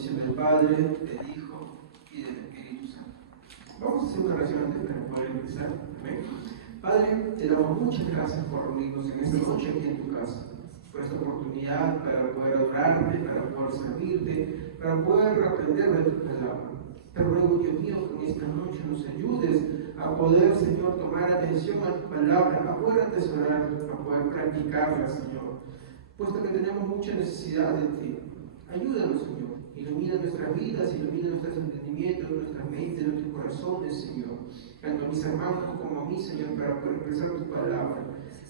bendición del Padre, del Hijo y del Espíritu Santo. Vamos a hacer una oración antes para poder empezar. ¿Amén? Padre, te damos muchas gracias por reunirnos en esta noche aquí en tu casa, por esta oportunidad para poder adorarte, para poder servirte, para poder aprender de tu palabra. Te ruego, Dios mío, que en esta noche nos ayudes a poder, Señor, tomar atención a tu palabra, a poder atesorarla, a poder practicarla, Señor, puesto que tenemos mucha necesidad de ti. Ayúdanos, Señor. Ilumina nuestras vidas, ilumina nuestros entendimientos, nuestras mentes, nuestros corazones, Señor. Tanto a mis hermanos como a mí, Señor, para poder expresar tu palabra.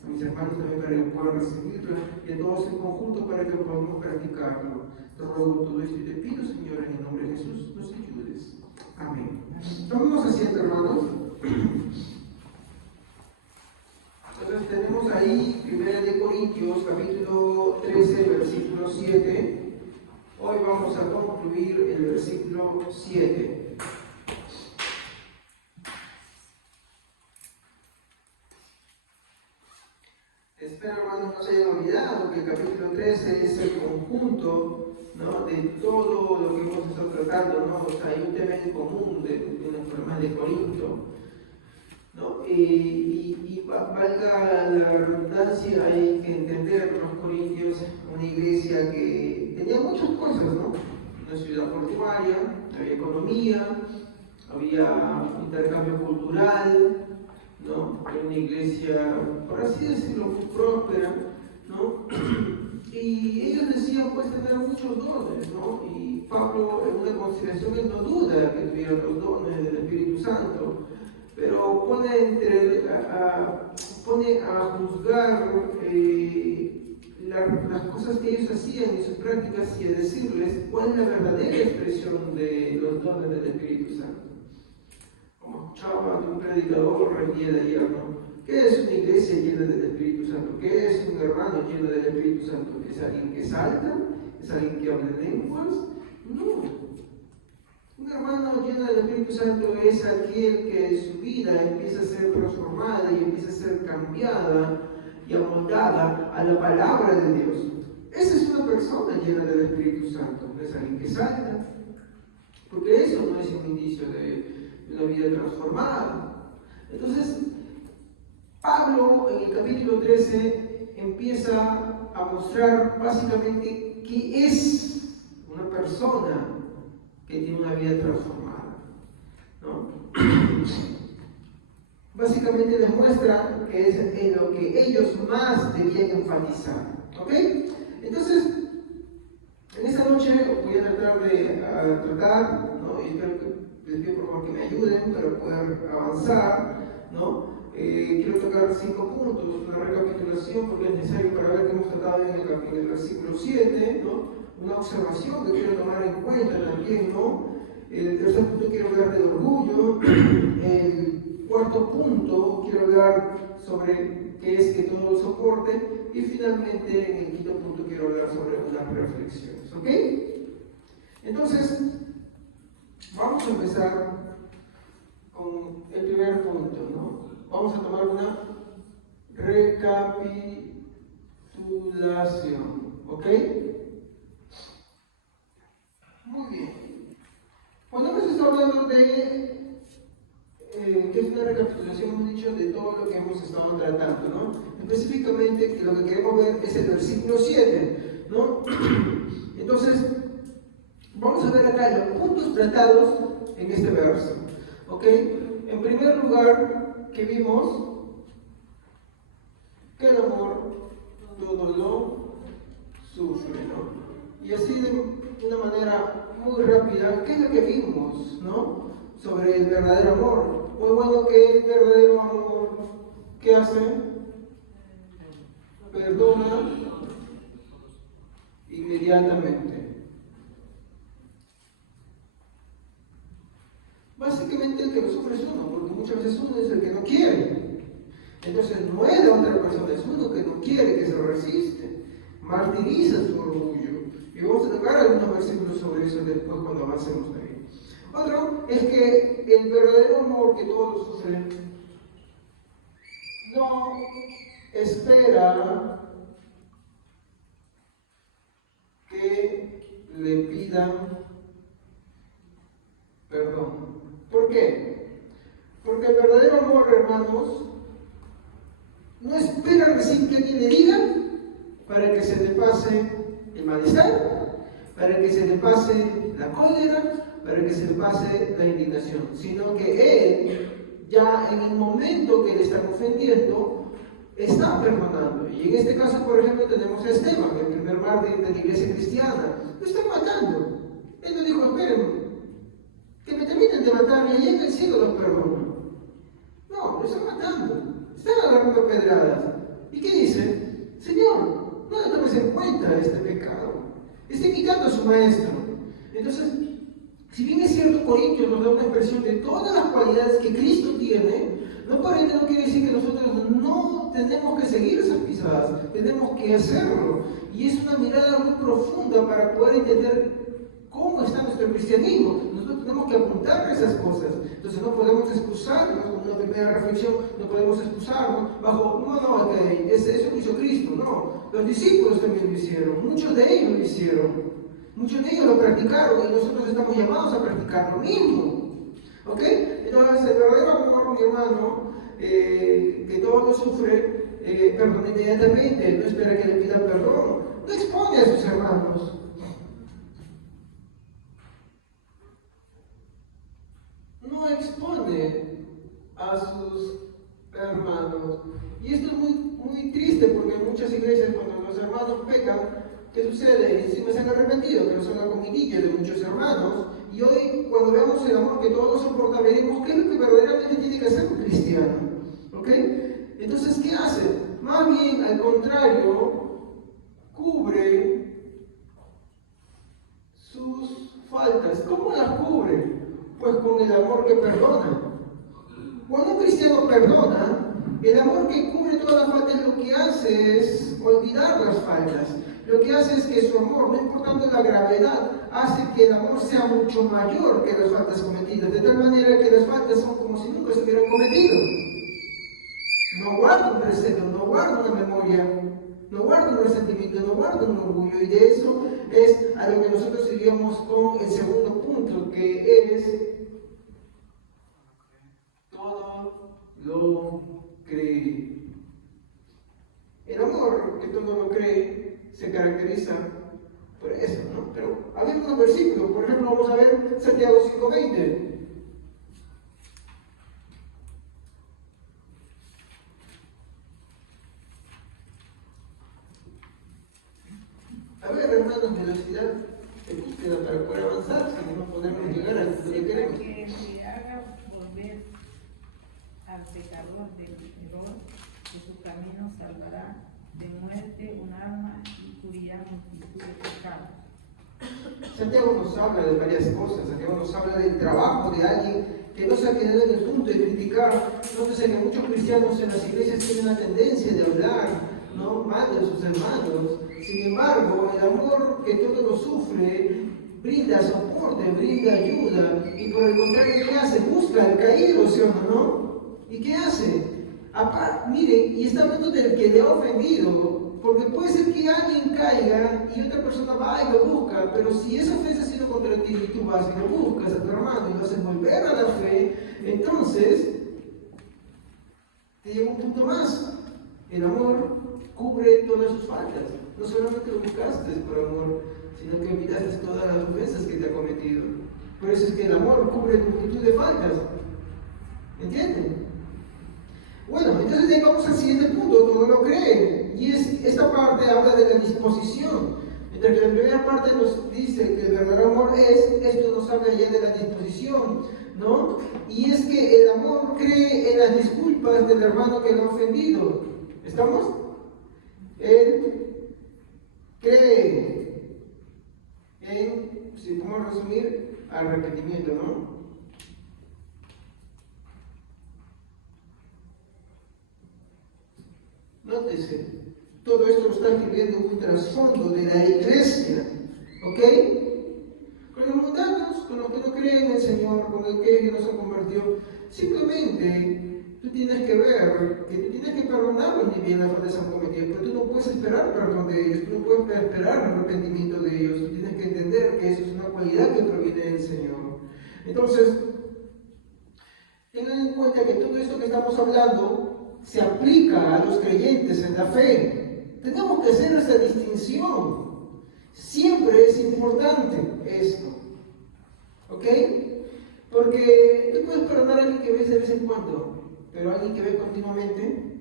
A mis hermanos también para que puedan recibirla y a todos en conjunto para que podamos practicarlo. Te ruego todo esto y te pido, Señor, en el nombre de Jesús, nos ayudes. Amén. Tomemos asiento, hermanos. Entonces tenemos ahí 1 Corintios, capítulo 13, versículo 7. Hoy vamos a concluir el versículo 7. Espero, hermanos, no se hayan olvidado que el capítulo 13 es el conjunto, ¿no?, de todo lo que hemos estado tratando, ¿no? O sea, hay un tema en común de los problemas de Corinto, ¿no? Y valga la redundancia, hay que entender los corintios, una iglesia que tenía muchas cosas, ¿no? Una ciudad portuaria, había economía, había intercambio cultural, ¿no? Era una iglesia, por así decirlo, muy próspera, ¿no? Y ellos decían, pues, tener muchos dones, ¿no? Y Pablo, en una consideración, él no duda que tuvieran los dones del Espíritu Santo, pero pone a juzgar las cosas que ellos hacían en sus prácticas y a decirles cuál es la verdadera expresión de los dones del Espíritu Santo. Como escuchaba de un predicador el día de ayer, ¿no? ¿Qué es una iglesia llena del Espíritu Santo? ¿Qué es un hermano lleno del Espíritu Santo? ¿Es alguien que salta? ¿Es alguien que habla en lenguas? No. Un hermano lleno del Espíritu Santo es aquel que su vida empieza a ser transformada y empieza a ser cambiada y amoldada a la palabra de Dios. Esa es una persona llena del Espíritu Santo, no es alguien que salta, porque eso no es un indicio de una vida transformada. Entonces, Pablo en el capítulo 13 empieza a mostrar básicamente qué es una persona que tiene una vida transformada, ¿no? Básicamente les muestra que es en lo que ellos más debían enfatizar, ¿ok? Entonces, en esta noche voy a tratar de tratar, ¿no? Y espero que les pido por favor que me ayuden para poder avanzar, ¿no? Quiero tocar 5 puntos, una recapitulación porque es necesario para ver qué hemos tratado en el versículo 7, ¿no? Una observación que quiero tomar en cuenta también, ¿no? El tercer punto quiero hablar del orgullo. El cuarto punto quiero hablar sobre qué es que todo lo soporte. Y finalmente en el quinto punto quiero hablar sobre unas reflexiones, ¿ok? Entonces, vamos a empezar con el primer punto, ¿no? Vamos a tomar una recapitulación, ¿ok? Muy bien. Cuando hemos estado hablando de que es una recapitulación, hemos dicho, de todo lo que hemos estado tratando, ¿no? Específicamente, que lo que queremos ver es el versículo 7, ¿no? Entonces, vamos a ver acá los puntos tratados en este verso, ¿ok? En primer lugar, que vimos que el amor todo lo sufre, ¿no? Y así de una manera muy rápida, ¿qué es lo que vimos, no? Sobre el verdadero amor. Muy bueno que el verdadero amor, ¿qué hace? Perdona inmediatamente. Básicamente el que lo sufre es uno, porque muchas veces uno es el que no quiere. Entonces no es de otra persona, es uno que no quiere, que se resiste, martiriza su orgullo. Y vamos a tocar algunos versículos sobre eso después cuando avancemos ahí. Otro es que el verdadero amor que todo lo sufre no espera que le pidan hermanos, no espera recién que alguien le diga para que se le pase el malestar, para que se le pase la cólera, para que se le pase la indignación, sino que él, ya en el momento que le están ofendiendo, está perdonando. Y en este caso, por ejemplo, tenemos a Esteban, el primer mártir de la iglesia cristiana. Lo están matando. Él no dijo, esperen, que me terminen de matar y allá en el cielo los perdono. No, lo están matando. Están agarrando pedradas. ¿Y qué dice? Señor, no le tomes en cuenta este pecado. Está imitando a su maestro. Entonces, si bien es cierto, Corintios nos da una expresión de todas las cualidades que Cristo tiene, no quiere decir que nosotros no tenemos que seguir esas pisadas, tenemos que hacerlo. Y es una mirada muy profunda para poder entender cómo está nuestro cristianismo. Nosotros tenemos que apuntar a esas cosas. Entonces no podemos excusarnos, como una primera reflexión, no podemos excusarnos bajo, no, eso lo hizo Cristo, no. Los discípulos también lo hicieron, muchos de ellos lo hicieron. Muchos de ellos lo practicaron y nosotros estamos llamados a practicar lo mismo. ¿Ok? Entonces, el verdadero amor, mi hermano, que todo lo sufre, perdona inmediatamente, no espera que le pidan perdón, no expone a sus hermanos. No expone a sus hermanos. Y esto es muy triste porque en muchas iglesias, cuando los hermanos pecan, ¿qué sucede? Encima se han arrepentido, pero son la comitilla de muchos hermanos. Y hoy, cuando veamos el amor que todos soportan, veremos qué es lo que verdaderamente tiene que hacer un cristiano. ¿Ok? Entonces, ¿qué hace? Más bien, al contrario, cubre sus faltas. ¿Cómo las cubre? Pues con el amor que perdona. Cuando un cristiano perdona, el amor que cubre todas las faltas lo que hace es olvidar las faltas. Lo que hace es que su amor, no importando la gravedad, hace que el amor sea mucho mayor que las faltas cometidas, de tal manera que las faltas son como si nunca se hubieran cometido. No guarda un recelo, no guarda una memoria, no guarda un resentimiento, no guarda un orgullo. Y de eso es a lo que nosotros seguimos con el segundo punto, que es todo lo cree. El amor que todo lo cree se caracteriza por eso, ¿no? Pero hay algunos versículos, por ejemplo, vamos a ver Santiago 5:20. A ver, hermanos, velocidad de búsqueda para poder avanzar, si no podemos llegar al punto que queremos. Que se haga volver al pecador del error, de su camino salvará de muerte un alma y cubrirá multitud de pecados. Santiago nos habla de varias cosas. Santiago nos habla del trabajo de alguien que no se ha quedado en el punto de criticar. Nótese que muchos cristianos en las iglesias tienen la tendencia de hablar, ¿no?, mal de sus hermanos. Sin embargo, el amor que todo lo sufre brinda soporte, brinda ayuda, y por el contrario, ¿qué hace? Busca al caído, ¿sí o no? ¿Y qué hace? Miren, y está hablando del que le ha ofendido, porque puede ser que alguien caiga y otra persona va y lo busca, pero si esa ofensa ha sido contra ti y tú vas y lo buscas a tu hermano y lo haces volver a la fe, entonces te llega un punto más. El amor cubre todas sus faltas. No solamente lo buscaste por amor, sino que evitaste todas las ofensas que te ha cometido. Por eso es que el amor cubre multitud de faltas. ¿Entienden? Bueno, entonces de ahí vamos al siguiente punto, todo lo cree. Y esta parte habla de la disposición. Mientras que la primera parte nos dice que el verdadero amor esto nos habla ya de la disposición, ¿no? Y es que el amor cree en las disculpas del hermano que lo ha ofendido. ¿Estamos? Él cree en, si podemos resumir, arrepentimiento, ¿no? Nótese, todo esto lo está escribiendo un trasfondo de la iglesia, ¿ok? Con los mundanos, con los que no creen en el Señor, con los que no se convirtió, simplemente tú tienes que ver que tú tienes que perdonarlos ni bien las faltas han cometido, pero tú no puedes esperar perdón de ellos, tú no puedes esperar arrepentimiento de ellos, tú tienes que entender que eso es una cualidad que proviene del Señor. Entonces, Tengan en cuenta que todo esto que estamos hablando se aplica a los creyentes en la fe. Tenemos que hacer esa distinción. Siempre es importante esto. ¿Ok? Porque tú puedes perdonar a alguien que ves de vez en cuando, pero a alguien que ve continuamente.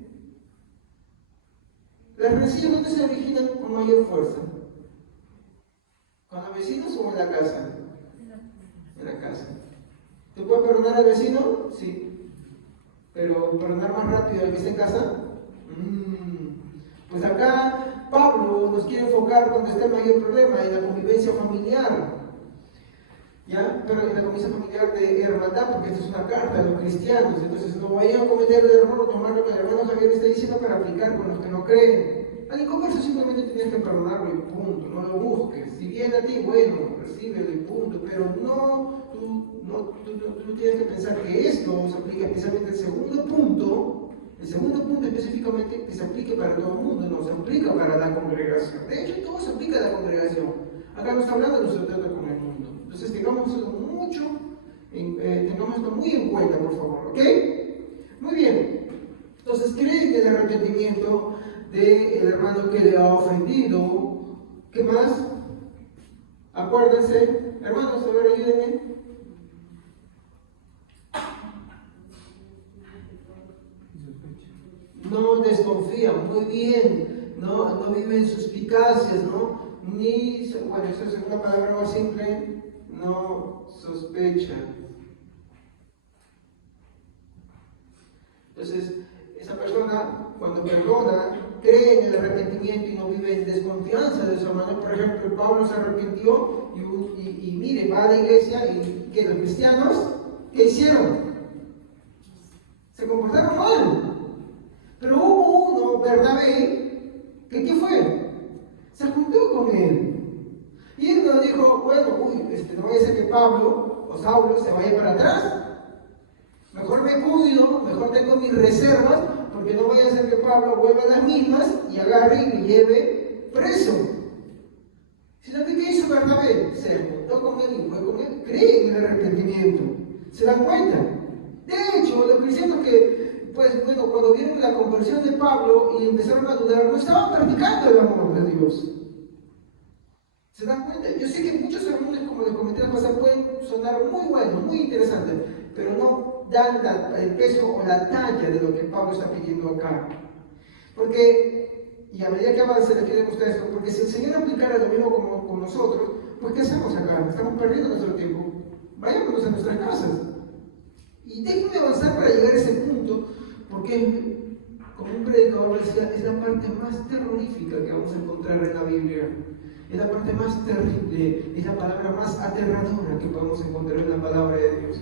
Las rencillas, ¿dónde se originan con mayor fuerza? ¿Con los vecinos o en la casa? En la casa. ¿Tú puedes perdonar al vecino? Sí. ¿Pero perdonar más rápido al que está en casa? Pues acá Pablo nos quiere enfocar donde está el mayor problema, en la convivencia familiar. ¿Ya? Pero en la convivencia familiar de hermandad, porque esta es una carta a los cristianos. Entonces no vayan a cometer el error de tomar lo que el hermano Javier está diciendo para aplicar con los que no creen. Al inconverso simplemente tienes que perdonarlo y punto, no lo busques. Si viene a ti, bueno, recíbelo y punto, pero tú tienes que pensar que esto se aplica especialmente el segundo punto específicamente que se aplique para todo el mundo, no se aplica para la congregación. De hecho, todo se aplica a la congregación. Acá no está hablando de nuestro trato con el mundo. Entonces tengamos esto muy en cuenta, por favor, ¿ok? Muy bien. Entonces, creen en el arrepentimiento del hermano que le ha ofendido. ¿Qué más? Acuérdense, hermanos, a ver, ayúdenme. No desconfían, muy bien, no viven suspicacias, ¿no? Bueno, esa es una palabra más simple, no sospechan. Entonces, esa persona, cuando perdona, cree en el arrepentimiento y no vive en desconfianza de su hermano. Por ejemplo, Pablo se arrepintió y mire, va a la iglesia y que los cristianos, ¿qué hicieron? Se comportaron mal. Pero hubo uno, Bernabé, que ¿qué fue? Se juntó con él. Y él nos dijo, bueno, no voy a hacer que Pablo o Saulo se vaya para atrás. Mejor me cuido, mejor tengo mis reservas, porque no voy a hacer que Pablo vuelva a las mismas y agarre y me lleve preso. Sino que ¿qué hizo Bernabé? Se juntó con él y fue con él. Cree en el arrepentimiento. ¿Se dan cuenta? De hecho, los cristianos que, cuando vieron la conversión de Pablo y empezaron a dudar, no estaban practicando el amor de Dios. ¿Se dan cuenta? Yo sé que muchos sermones, como les comenté la pasada, pueden sonar muy buenos, muy interesantes, pero no dan el peso o la talla de lo que Pablo está pidiendo acá. Porque, y a medida que avance, les quiero demostrar esto, porque si el Señor aplicara lo mismo como con nosotros, pues ¿qué hacemos acá? Estamos perdiendo nuestro tiempo. Vayámonos a nuestras casas. Y déjenme avanzar para llegar a ese punto, porque, como un predicador decía, es la parte más terrorífica que vamos a encontrar en la Biblia. Es la parte más terrible, es la palabra más aterradora que podemos encontrar en la palabra de Dios.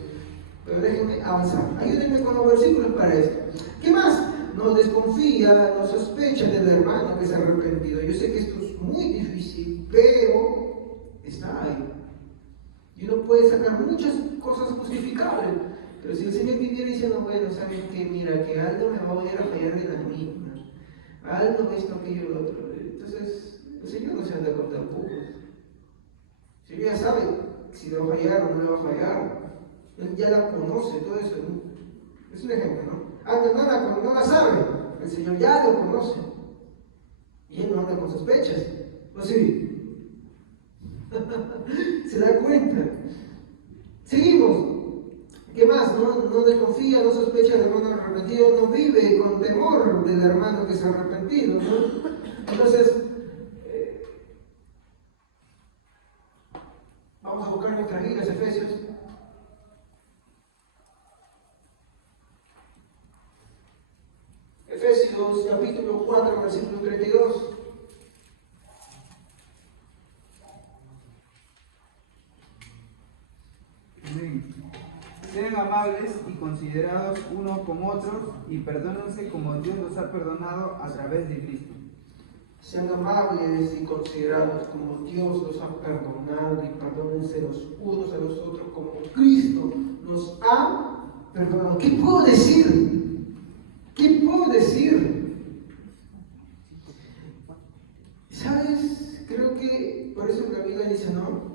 Pero déjenme avanzar. Ayúdenme con los versículos para esto. ¿Qué más? No desconfía, no sospecha del hermano que se ha arrepentido. Yo sé que esto es muy difícil, pero está ahí. Y uno puede sacar muchas cosas justificables. Pero si el Señor viviera diciendo, bueno, ¿saben qué? Mira, que algo me va a volver a fallar de las mismas. Algo esto, aquello, lo otro. Entonces, el Señor no se anda con tapujos. El Señor ya sabe si le va a fallar o no le va a fallar. Él ya la conoce, todo eso. Es un ejemplo, ¿no? Antes no la sabe. El Señor ya lo conoce. Y Él no anda con sospechas. ¿No sí? ¿Se da cuenta? Seguimos. ¿Qué más? No desconfía, no sospecha del hermano arrepentido, no vive con temor del hermano que se ha arrepentido, ¿no? Entonces, vamos a buscar nuestras Biblias, Efesios. Efesios capítulo 4, versículo 32. Sean amables y considerados unos con otros y perdónense como Dios los ha perdonado a través de Cristo. Sean amables y considerados como Dios los ha perdonado y perdónense los unos a los otros como Cristo nos ha perdonado. ¿Qué puedo decir? ¿Qué puedo decir? ¿Sabes? Creo que por eso la Biblia dice, ¿no?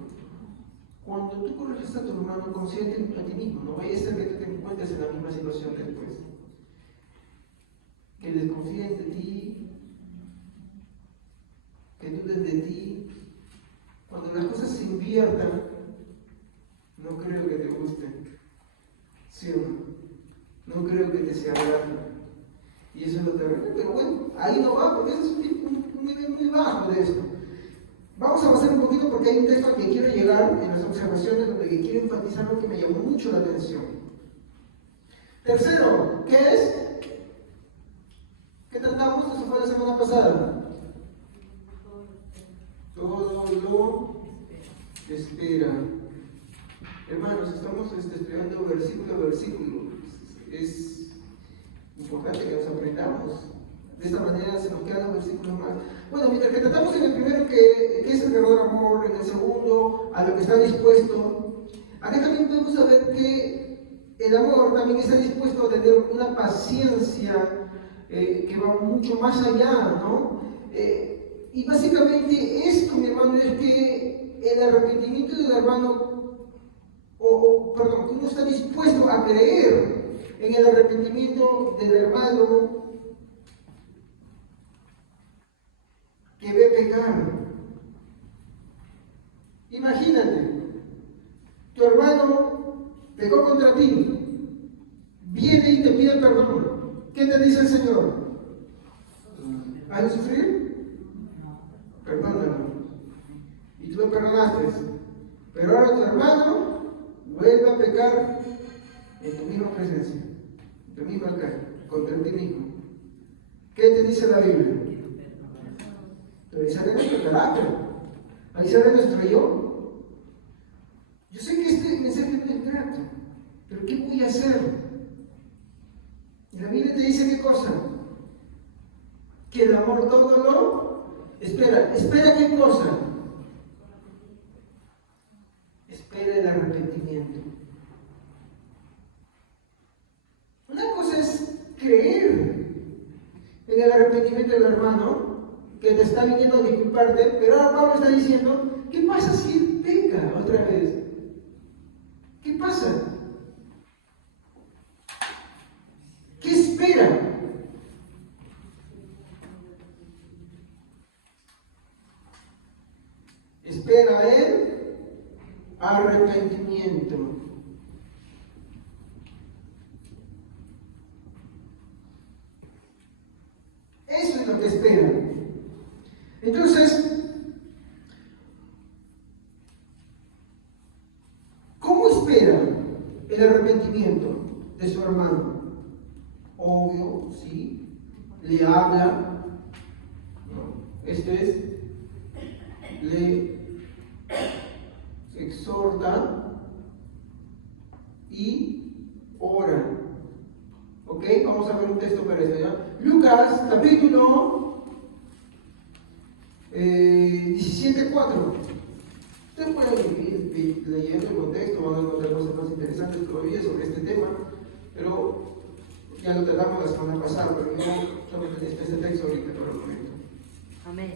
Cuando tú corriges a tu hermano, consciente a ti mismo, no vaya a ser que tú te encuentres en la misma situación después. Que desconfíen de ti, que duden de ti. Cuando las cosas se inviertan, no creo que te gusten, ¿sí o no? No creo que te sea grato. Y eso es lo terrible, pero bueno, ahí no va, porque eso es un nivel muy bajo de esto. Vamos a avanzar un poquito porque hay un texto al que quiero llegar en las observaciones donde quiero enfatizar lo que me llamó mucho la atención. Tercero, ¿qué es? ¿Qué tratamos? Eso fue la semana pasada. Todo lo espera. Hermanos, estamos estudiando versículo a versículo. Es importante que nos aprendamos. De esta manera se nos quedan los versículos más. Bueno, mientras que tratamos en el primero que es el verdadero amor, en el segundo a lo que está dispuesto, acá también podemos saber que el amor también está dispuesto a tener una paciencia que va mucho más allá, ¿no? Y básicamente esto, mi hermano, es que el arrepentimiento del hermano, perdón, que uno está dispuesto a creer en el arrepentimiento del hermano que ve pecar. Imagínate, tu hermano pecó contra ti, viene y te pide perdón. ¿Qué te dice el Señor? ¿Has de sufrir? Perdónalo. Y tú le perdonaste. Pero ahora tu hermano vuelve a pecar en tu misma presencia, en tu misma cara, contra ti mismo. ¿Qué te dice la Biblia? Pero ahí sale nuestro carácter, ahí sale nuestro yo. Yo sé que este mensaje no es grato, pero ¿qué voy a hacer? Y la Biblia te dice qué cosa, que el amor todo lo espera qué cosa, espera el arrepentimiento. Una cosa es creer en el arrepentimiento del hermano que te está viniendo a disculparte, pero ahora Pablo está diciendo, ¿qué pasa si él peca otra vez? ¿Qué pasa? ¿Qué espera? Espera el arrepentimiento. Eso es lo que espera. Entonces, ¿cómo espera el arrepentimiento de su hermano? Obvio, sí, le habla, ¿no? Esto es, le exhorta y ora. ¿Ok? Vamos a ver un texto para esto, ¿ya? Lucas, capítulo 17:4. Ustedes pueden ir leyendo el contexto, van a encontrar cosas más interesantes todavía sobre este tema, pero ya lo tratamos la semana pasada, pero yo solamente necesito este texto ahorita para el momento. Amén.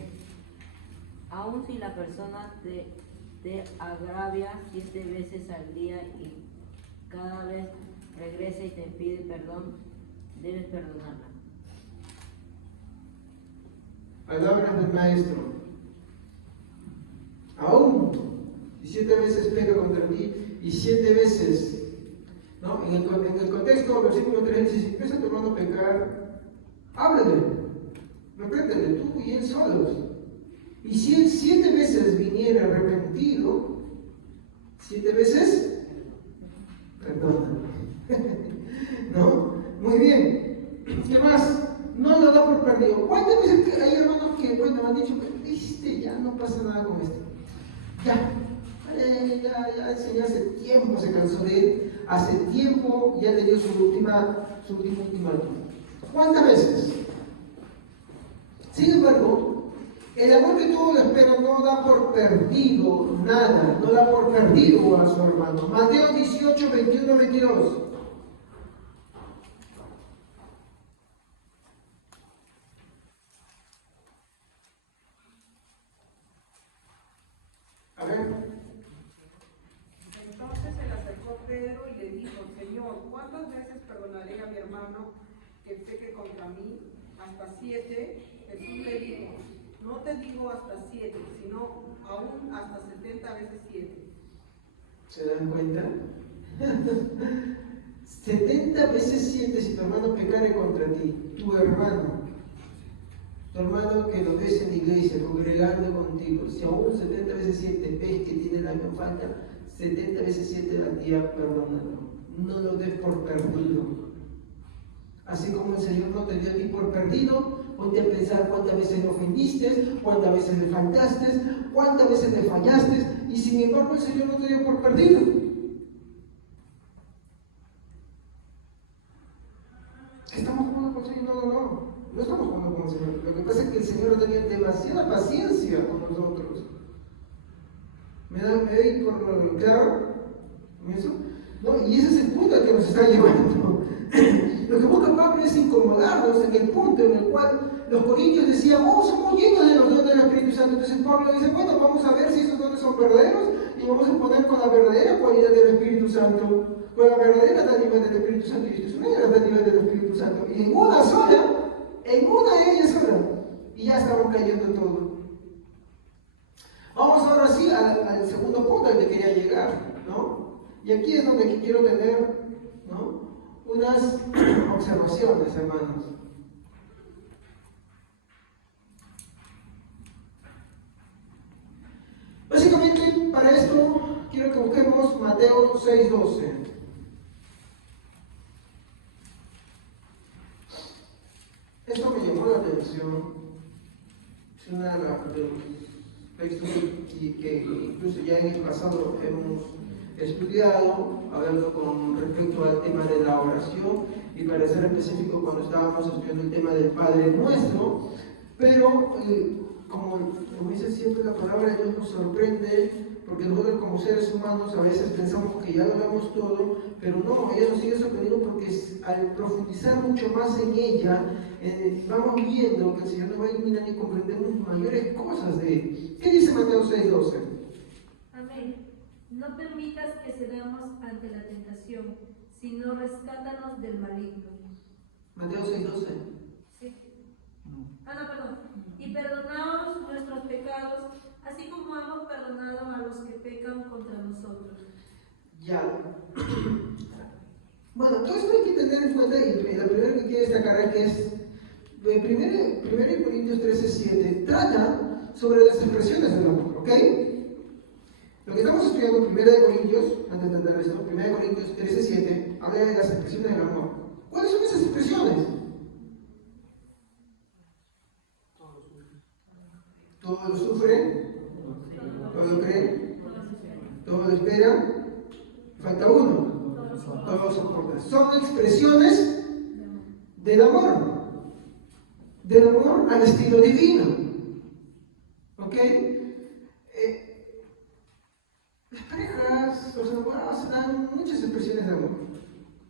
Aun si la persona te agravia 7 veces al día y cada vez regresa y te pide perdón, debes perdonarla. Palabras del maestro. Aún, y 7 veces peca contra ti, y 7 veces, ¿no? En el contexto, versículo 3 dice, si empieza tu hermano a pecar, háblale, repréndele tú y él solos. Y si él 7 veces viniera arrepentido, 7 veces, perdóname. ¿No? Muy bien. ¿Qué más? No lo da por perdido. ¿Cuántas veces hay hermanos que, bueno, me han dicho que, viste, ya no pasa nada con esto? Ya. El Señor hace tiempo se cansó de él, hace tiempo ya le dio su último ultimátum. ¿Cuántas veces? Sin embargo, el amor que todo lo espera no da por perdido nada, no da por perdido a su hermano. Mateo 18, 21, 22. A ver. digo hasta 7, sino aún hasta 70 veces 7. ¿Se dan cuenta? 70 veces 7 si tu hermano pecare contra ti, tu hermano que lo ves en la iglesia, congregando contigo, si aún 70 veces 7 ves que tiene la misma falta, 70 veces 7 al día, perdónalo. No lo des por perdido. Así como el Señor no te dio a ti por perdido, ponte a pensar cuántas veces le ofendiste, cuántas veces le faltaste, cuántas veces le fallaste, y sin embargo el Señor no te dio por perdido. ¿Estamos jugando con el Señor? No estamos jugando con el Señor. Lo que pasa es que el Señor ha tenido demasiada paciencia con nosotros. ¿Me doy por claro en eso? ¿No? Y ese es el punto al que nos está llevando. Lo que busca Pablo es incomodarnos en el punto en el cual los corintios decían, somos llenos de los dones del Espíritu Santo. Entonces Pablo dice, bueno, vamos a ver si esos dones son verdaderos y vamos a poner con la verdadera cualidad del Espíritu Santo, con la verdadera dádiva del Espíritu Santo. Y esto es una de las dádivas del Espíritu Santo. Y en una de ellas sola, y ya estamos cayendo todo. Vamos ahora sí al segundo punto al que quería llegar, ¿no? Y aquí es donde quiero tener, ¿no?, unas observaciones, hermanos. Básicamente, para esto, quiero que busquemos Mateo 6:12. Esto me llamó la atención. Es una de los textos que incluso ya en el pasado hemos estudiado, hablando con respecto al tema de la oración, y para ser específico cuando estábamos estudiando el tema del Padre Nuestro, pero como dice siempre la palabra de Dios, nos sorprende, porque nosotros como seres humanos a veces pensamos que ya lo vemos todo, pero no, ella nos sigue sorprendiendo porque al profundizar mucho más en ella, vamos viendo que el Señor nos va iluminando y comprendemos mayores cosas de Él. ¿Qué dice Mateo 6:12? Amén. No permitas que cedamos ante la tentación, sino rescátanos del maligno. Mateo 6:12. Sí. No, perdón. Y perdonaos nuestros pecados, así como hemos perdonado a los que pecan contra nosotros. Ya. Bueno, todo esto hay que tener en cuenta, y lo primero que quiero destacar es que es 1 Corintios 13:7 trata sobre las expresiones del amor, ¿ok? Lo que estamos estudiando en 1 Corintios, antes de entender esto, 1 Corintios 13:7 habla de las expresiones del amor. ¿Cuáles son esas expresiones? Todo lo sufre, todo lo cree, todo lo espera, falta uno, todo lo soporta. Son expresiones del amor al estilo divino. ¿Ok? Las parejas, los enamorados, se dan muchas expresiones de amor.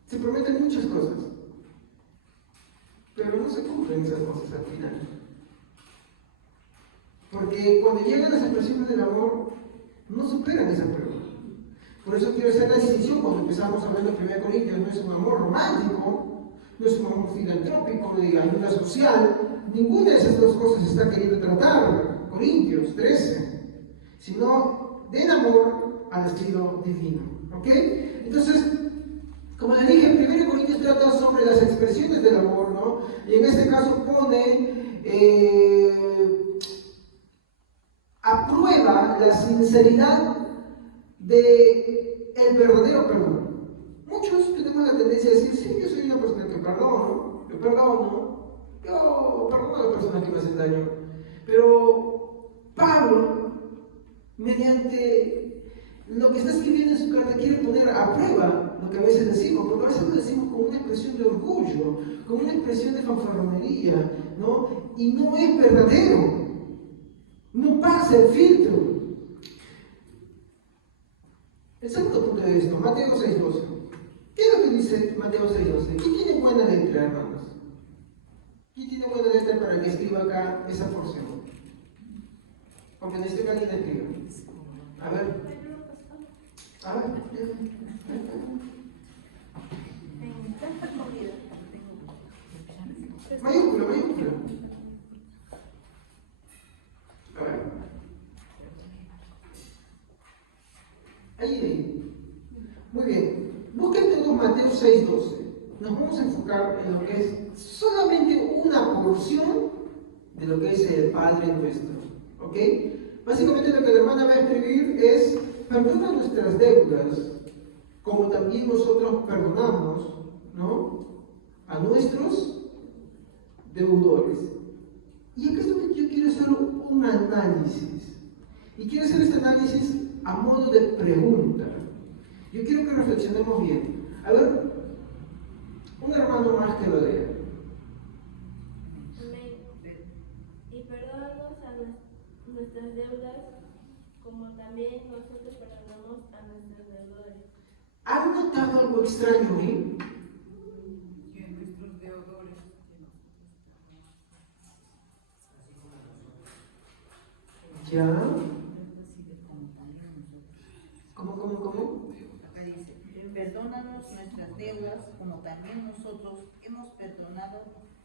Se prometen muchas cosas. Pero no se cumplen esas cosas al final. Porque cuando llegan las expresiones del amor, no superan esa prueba. Por eso quiero hacer la distinción cuando empezamos hablando de 1 Corintios. No es un amor romántico, no es un amor filantrópico, de ayuda social. Ninguna de esas dos cosas está queriendo tratar Corintios 13, sino del amor al estilo divino. ¿Ok? Entonces, como les dije, 1 Corintios trata sobre las expresiones del amor, ¿no? Y en este caso pone a prueba la sinceridad del verdadero perdón. Muchos tenemos la tendencia a decir, sí, yo soy una persona que perdono, yo perdono a las personas que me hacen daño. Pero Pablo, mediante lo que está escribiendo en su carta, quiere poner a prueba lo que a veces decimos, porque a veces lo decimos con una expresión de orgullo, con una expresión de fanfarronería, ¿no? Y no es verdadero. No pasa el filtro. El segundo punto de esto, Mateo 6:12. ¿Qué es lo que dice Mateo 6:12? ¿Quién tiene buena letra, hermanos? ¿Quién tiene buena letra para que escriba acá esa porción? Porque necesito que alguien escriba. A ver. Mayúscula. A Ahí. Muy bien. Busquen todos Mateo 6:12. Nos vamos a enfocar en lo que es solamente una porción de lo que es el Padre Nuestro. ¿Ok? Básicamente lo que la hermana va a escribir es: perdona nuestras deudas, como también nosotros perdonamos, ¿no?, a nuestros deudores. Y aquí es donde yo quiero hacer un análisis. Y quiero hacer este análisis a modo de pregunta. Yo quiero que reflexionemos bien. A ver, un hermano más que lo lea. Amén. Y perdónanos a nuestras deudas, como también nosotros perdonamos a nuestros deudores. ¿Han notado algo extraño ahí? Que nuestros deudores. ¿Ya? ¿Cómo? Acá dice, perdónanos nuestras deudas, como también nosotros hemos perdonado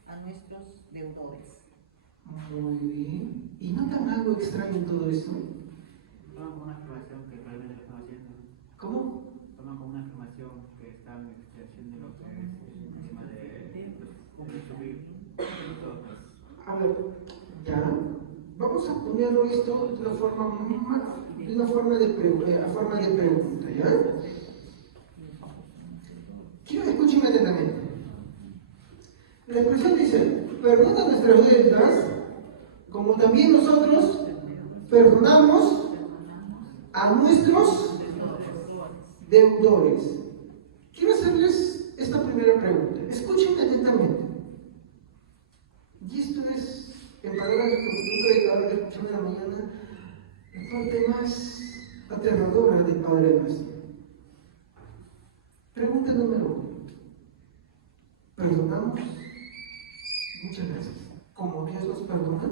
a nuestros deudores. Muy bien. ¿Y notan algo extraño en todo esto? Toman como una afirmación que realmente lo están haciendo. ¿Cómo? Toman como una afirmación que están haciendo lo que es el tema de cumplir su vida. A ver, ya. Vamos a ponerlo esto de una forma de pregunta, ¿ya? Quiero que escuchen atentamente. La expresión dice: perdona nuestras deudas, como también nosotros perdonamos a nuestros deudores. Quiero hacerles esta primera pregunta. Escuchen atentamente. Y esto es, en palabras de un predicador que escuché en la mañana, la parte más aterradora del Padre Nuestro. Pregunta número 1. ¿Perdonamos? Muchas gracias. ¿Como Dios nos perdona?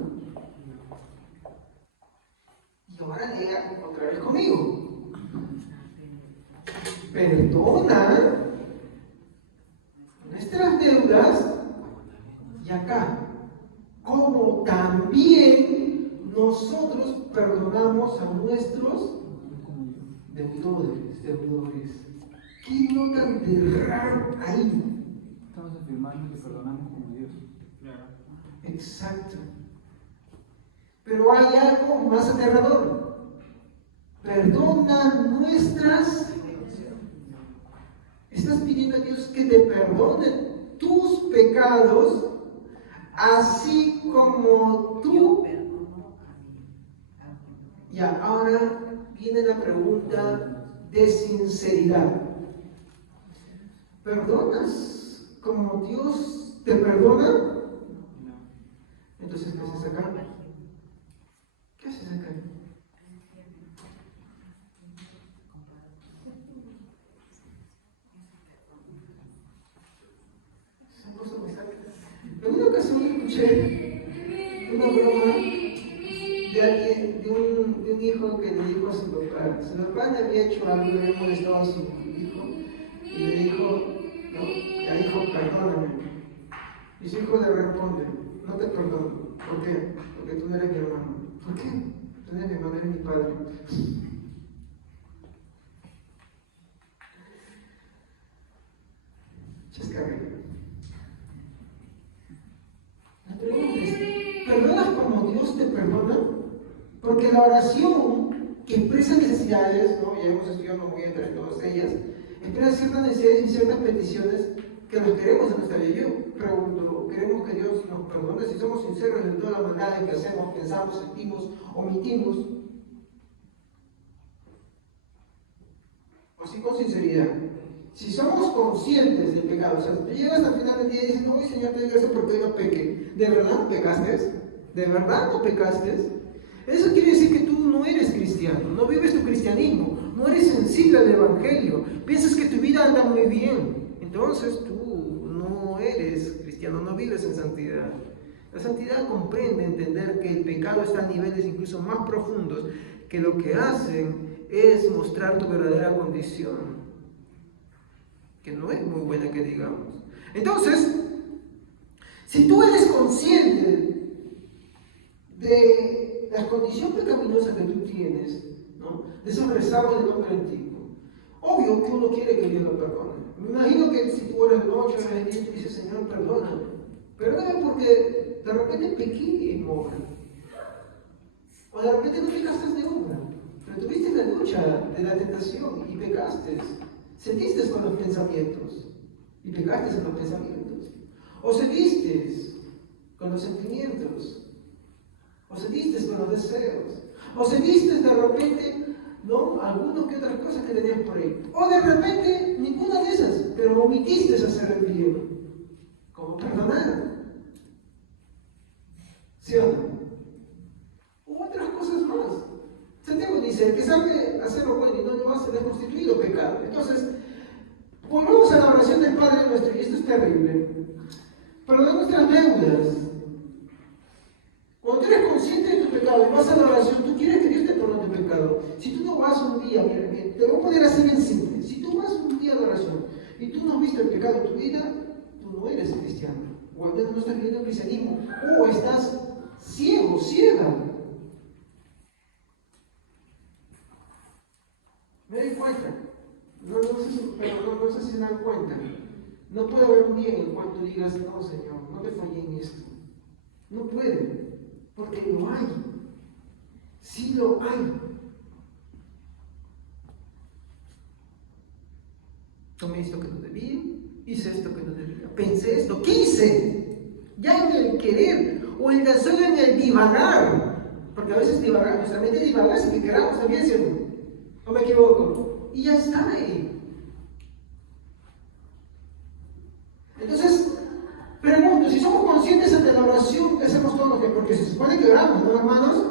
Y ahora llega otra vez conmigo. Perdona nuestras deudas, y acá, como también nosotros perdonamos a nuestros deudores. ¿Qué notan de raro ahí? Estamos afirmando que perdonamos como Dios. Claro. Exacto. Pero hay algo más aterrador. Perdona nuestras. Estás pidiendo a Dios que te perdone tus pecados, así como tú. Ya, ahora viene la pregunta de sinceridad. ¿Perdonas como Dios te perdona? No. Entonces, ¿qué haces acá? ¿Qué haces acá? Se puso muy cerca. En una ocasión escuché una broma de alguien, de un hijo que le dijo a su papá le había hecho algo, le había molestado a su hijo, y le dijo, perdóname. Y su hijo le responde: no te perdono. ¿Por qué? Porque tú no eres mi hermano. ¿Por qué? Tú no eres mi hermano, eres mi padre. Chascarrillo. La pregunta es: ¿perdonas como Dios te perdona? Porque la oración que expresa necesidades, ¿no?, ya hemos estudiado, no voy a entrar en todas ellas, expresa ciertas necesidades y ciertas peticiones que los queremos en nuestra vida. Yo pregunto: ¿queremos que Dios nos perdone? Si somos sinceros en toda la manera en que hacemos, pensamos, sentimos, omitimos, o sí con sinceridad. Si somos conscientes del pecado, o sea, tú llegas al final del día y dices: no, Señor, te doy gracias porque hoy no pequé. ¿De verdad pecaste? ¿De verdad no pecaste? Eso quiere decir que tú no eres cristiano, no vives tu cristianismo, no eres sensible al Evangelio, piensas que tu vida anda muy bien. Entonces tú no eres cristiano, no vives en santidad. La santidad comprende entender que el pecado está a niveles incluso más profundos, que lo que hacen es mostrar tu verdadera condición, que no es muy buena que digamos. Entonces, si tú eres consciente de la condición pecaminosa que tú tienes, ¿no? De esos rezamos del hombre antiguo. Obvio que uno quiere que Dios lo perdone. Me imagino que si tú eres noche, eres día, tú dices, Señor, perdóname. Perdóname porque de repente pequé en obra. O de repente no pecaste de obra. Pero tuviste la lucha de la tentación y pecaste. Cediste con los pensamientos y pecaste en los pensamientos. O cediste con los sentimientos. O cediste con los deseos. O cediste de repente, ¿no? Algunas que otras cosas que tenías por ahí. O de repente ninguna de esas, pero omitiste hacer el bien. Como perdonar. ¿Sí o no? O otras cosas más. Santiago dice, el que sabe hacer lo bueno y no lo hace, es constituido pecado. Entonces, volvamos a la oración del Padre nuestro, y esto es terrible. Perdona nuestras deudas. Cuando tú eres consciente de tu pecado y vas a la oración, tú quieres que Dios te perdone tu pecado. Si tú no vas un día, mira, te voy a poner así bien simple. Si tú vas un día a la oración y tú no has visto el pecado en tu vida, tú no eres cristiano. O al menos no estás viviendo el cristianismo. O estás ciego, ciega. Me doy cuenta. No sé si se dan cuenta. No puede haber un día en el cual tú digas, no, Señor, no te fallé en esto. No puede. Porque lo hay. Sí lo hay. Tomé esto que no debía, hice esto que no debía, pensé esto, quise. Ya en el querer, o en solo en el divagar. Porque a veces divagar, nuestra mente divaga sin que queramos también, ¿sí o no? ¿No me equivoco? Y ya está ahí. Entonces, pregunto, si somos conscientes ante la oración que hacemos todos los días, porque se supone que oramos, ¿no, hermanos?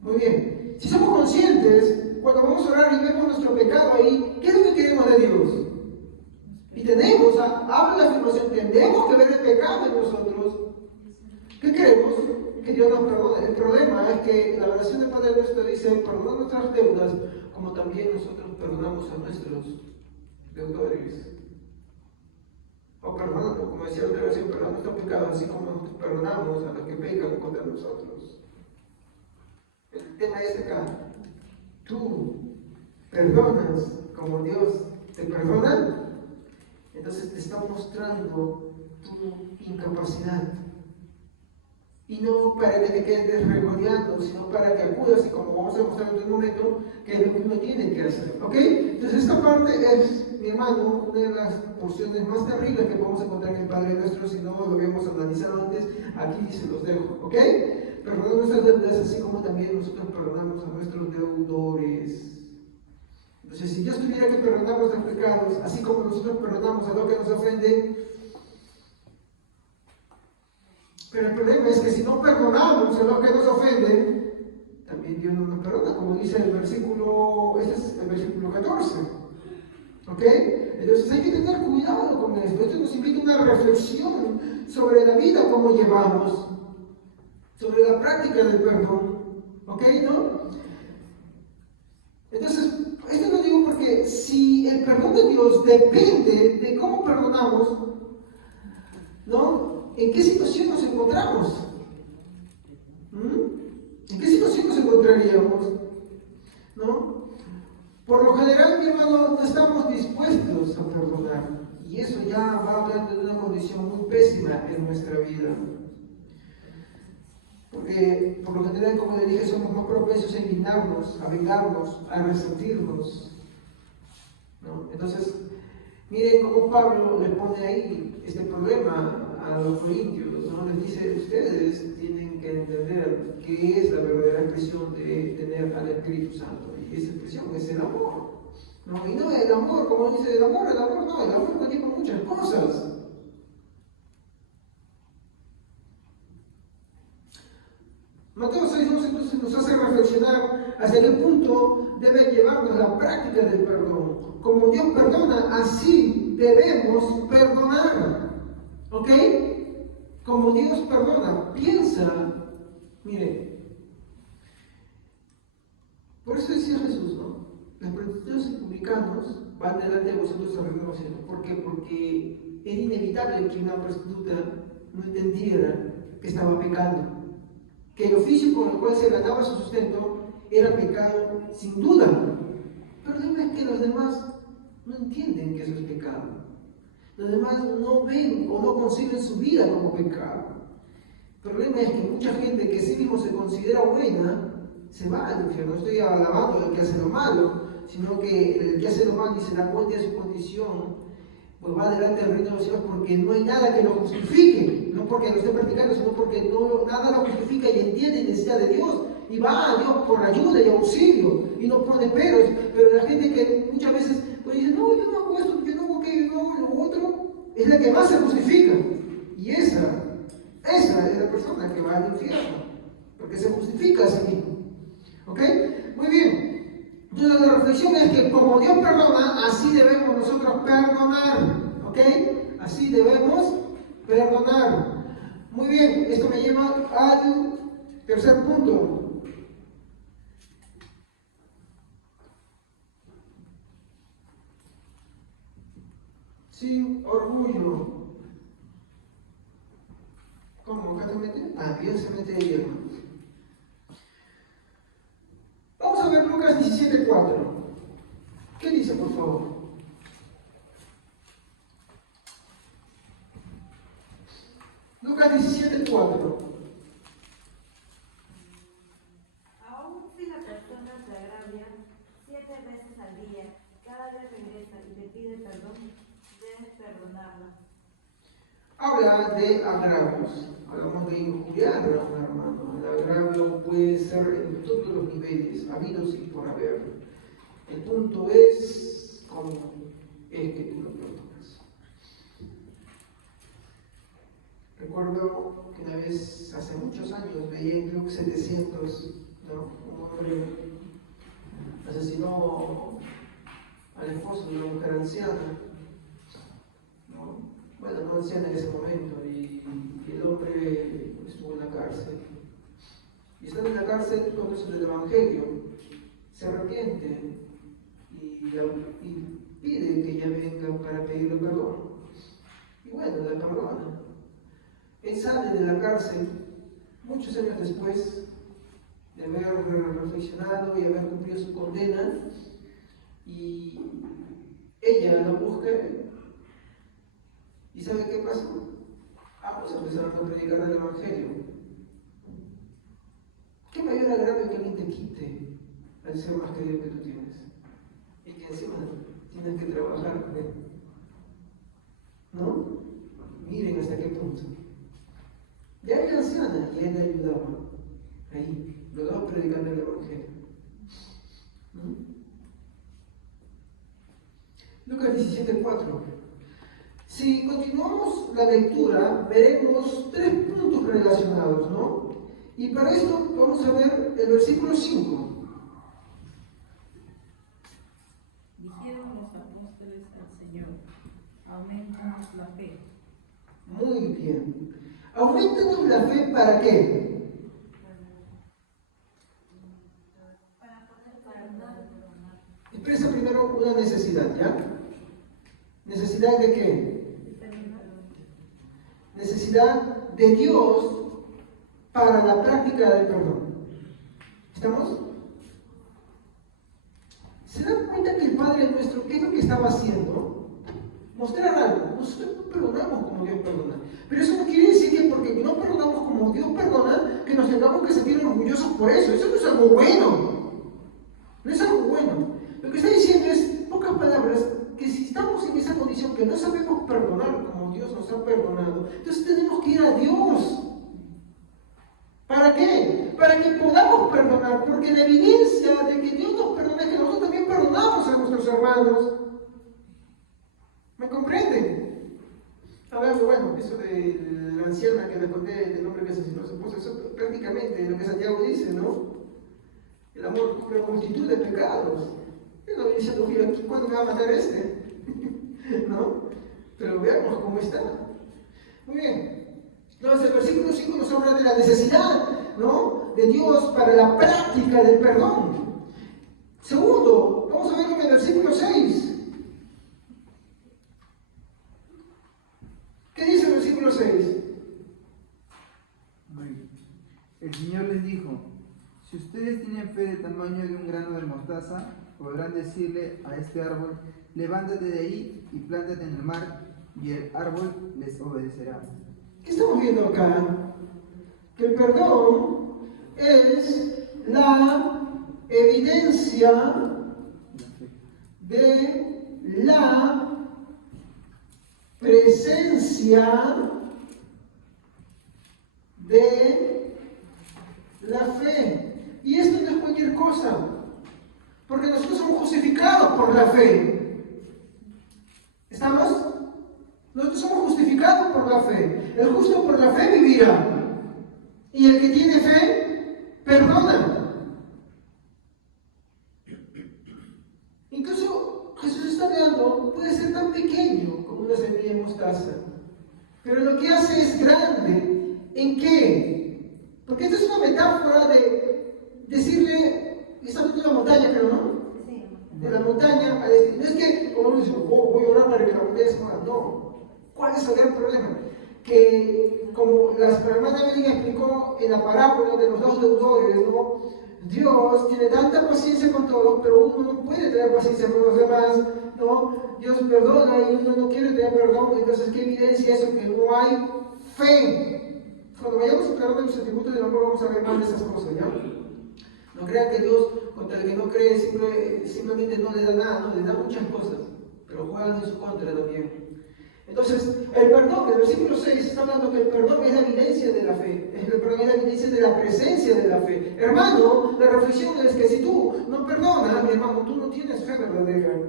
Muy bien. Si somos conscientes, cuando vamos a orar y vemos nuestro pecado ahí, ¿qué es lo que queremos de Dios? Y tenemos, habla la afirmación, tenemos que ver el pecado en nosotros. ¿Qué queremos? Que Dios nos perdone. El problema es que la oración del Padre Nuestro dice, perdona nuestras deudas, como también nosotros perdonamos a nuestros deudores. O perdonamos, como decía otra oración, perdona nuestros pecados, así como nosotros perdonamos a los que pecan contra nosotros. El tema es acá. Tú perdonas como Dios te perdona, entonces te está mostrando tu incapacidad. Y no para que te quedes regodeando, sino para que acudas, y como vamos a mostrar en un momento, que es lo que uno tiene que hacer. ¿Ok? Entonces esta parte es, mi hermano, una de las porciones más terribles que podemos encontrar en el Padre Nuestro. Si no lo habíamos analizado antes, aquí se los dejo. ¿Ok? Perdonamos nuestras deudas, así como también nosotros perdonamos a nuestros deudores. Entonces, si Dios tuviera que perdonar nuestros pecados, así como nosotros perdonamos a lo que nos ofende, pero el problema es que si no perdonamos a lo que nos ofende, también Dios no nos perdona, como dice el versículo, este es el versículo 14. ¿Ok? Entonces hay que tener cuidado con esto. Esto nos invita a una reflexión sobre la vida, cómo llevamos, sobre la práctica del perdón. ¿Ok? ¿No? Entonces, esto lo digo porque si el perdón de Dios depende de cómo perdonamos, ¿no? ¿En qué situación nos encontramos? ¿En qué situación nos encontraríamos? ¿No? Por lo general, mi hermano, no estamos dispuestos a perdonar. Y eso ya va hablando de una condición muy pésima en nuestra vida. Porque, por lo general, como le dije, somos más propensos a indignarnos, a vengarnos, a resentirnos. ¿No? Entonces, miren cómo Pablo le pone ahí este problema a los corintios, ¿no? Les dice, ustedes tienen que entender qué es la verdadera expresión de tener al Espíritu Santo. Y esa expresión es el amor. ¿No? Y no el amor, como dice el amor no, el amor conlleva muchas cosas. Mateo 6:12 entonces nos hace reflexionar hacia qué punto debe llevarnos la práctica del perdón. Como Dios perdona, así debemos perdonar. ¿Ok? Como Dios perdona, piensa, mire, por eso decía Jesús, ¿no? Los predicadores y publicanos van delante de vosotros a arreglar cielo. ¿Por qué? Porque era inevitable que una prostituta no entendiera que estaba pecando, que el oficio con el cual se ganaba su sustento era pecado sin duda. Pero el problema es que los demás no entienden que eso es pecado. Los demás no ven o no conciben su vida como pecado. El problema es que mucha gente que sí mismo se considera buena, se va al infierno. No estoy alabando del que hace lo malo, sino que el que hace lo malo y se da cuenta de su condición, pues va delante del reino de los cielos porque no hay nada que lo justifique. No porque lo esté practicando, sino porque nada lo justifica y entiende y necesita de Dios. Y va a Dios por ayuda y auxilio y no pone peros. Pero la gente que muchas veces pues dice, no, yo no hago esto, yo no hago aquello, yo no hago lo otro, es la que más se justifica. Y esa es la persona que va al infierno, porque se justifica a sí mismo. ¿Ok? Muy bien. Entonces la reflexión es que como Dios perdona, así debemos nosotros perdonar. ¿Ok? Así debemos perdonar. Muy bien, esto me lleva al tercer punto. Sin orgullo. ¿Cómo? ¿Acá te mete? Ah, bien se mete ahí, hermanos. Vamos a ver Lucas 17:4. ¿Qué dice, por favor? Lucas 17:4. Aún si la persona te agravia 7 veces al día, cada vez regresa y te pide perdón, debes perdonarla. Habla de agravios. Hablamos de injuriar a un hermano. El agravio puede ser en todos los niveles, habidos y por haber. El punto es cómo es que tú lo perdonas. Recuerdo que una vez, hace muchos años, veía en Club 700, ¿no? Un hombre asesinó al esposo de una mujer anciana, ¿no? Bueno, no anciana en ese momento, y el hombre estuvo en la cárcel. Y estando en la cárcel, conoce el Evangelio, se arrepiente y pide que ella venga para pedirle perdón. Y bueno, la perdona. Él sale de la cárcel muchos años después de haber reflexionado y haber cumplido su condena, y ella lo busca. ¿Y sabe qué pasó? Vamos a empezar a predicar el Evangelio. ¿Qué mayor agravio que alguien te quite al ser más querido que tú tienes? Y que encima tienes que trabajar, ¿no? Miren hasta qué punto. Ya era anciana y él le ayudaba. Ahí, los dos predicando el Evangelio. ¿No? Lucas 17:4. Si continuamos la lectura, veremos 3 puntos relacionados, ¿no? Y para esto vamos a ver el versículo 5. Dijeron los apóstoles al Señor, aumentanos la fe. Muy bien. Aumentanos la fe, ¿para qué? Para poder perdonar. Expresa primero una necesidad, ¿ya? ¿Necesidad de qué? Necesidad de Dios para la práctica del perdón. ¿Estamos? ¿Se dan cuenta que el Padre nuestro, qué es lo que estaba haciendo? Mostrar algo. Nosotros no perdonamos como Dios perdona. Pero eso no quiere decir que porque no perdonamos como Dios perdona, que nos tengamos que sentir orgullosos por eso. Eso no es algo bueno. No es algo bueno. Lo que está diciendo es, en pocas palabras, que si estamos en esa condición que no sabemos perdonar como Dios nos ha perdonado, entonces tenemos que ir a Dios. ¿Para qué? Para que podamos perdonar, porque la evidencia de que Dios nos perdona es que nosotros también perdonamos a nuestros hermanos. ¿Me comprenden? Hablando, bueno, eso de la anciana que les conté del hombre que asesinó a su esposa, eso prácticamente lo que Santiago dice, ¿no? El amor cubre multitud de pecados. Él no viene diciendo, mira, ¿cuándo me va a matar este? ¿No? Pero veamos cómo está. Muy bien. Entonces, el versículo 5 nos habla de la necesidad, ¿no?, de Dios para la práctica del perdón. Segundo, vamos a ver en el versículo 6. ¿Qué dice el versículo 6? El Señor les dijo, Si ustedes tienen fe del tamaño de un grano de mostaza, podrán decirle a este árbol, levántate de ahí y plántate en el mar, y el árbol les obedecerá. ¿Qué estamos viendo acá? Que el perdón es la evidencia de la presencia de la fe. Y esto no es cualquier cosa, porque nosotros somos justificados por la fe. ¿Estamos? Nosotros somos justificados por la fe. El justo por la fe vivirá. Y el que tiene fe, perdona. Incluso Jesús está hablando, puede ser tan pequeño como una semilla de mostaza, pero lo que hace es grande. ¿En qué? Porque esto es una metáfora de decirle, está hablando de la montaña, pero no. De la montaña a decir, no es que, como uno dice, voy a orar para que la montaña se mueva. No. ¿Cuál es el gran problema? Que, como la hermana Evelyn explicó en la parábola de los dos deudores, ¿no? Dios tiene tanta paciencia con todos, pero uno no puede tener paciencia con los demás, ¿no? Dios perdona y uno no quiere tener perdón, entonces, ¿qué evidencia eso? Que no hay fe. Cuando vayamos a hablar de los atributos del amor, vamos a ver más de esas cosas, ¿ya? No crean que Dios, contra el que no cree, simplemente no le da nada, no, le da muchas cosas, pero juegan en su contra también. Entonces, el perdón, el versículo 6 está hablando que el perdón es la evidencia de la fe, el perdón es la evidencia de la presencia de la fe. Hermano, la reflexión es que si tú no perdonas, mi hermano, tú no tienes fe verdadera.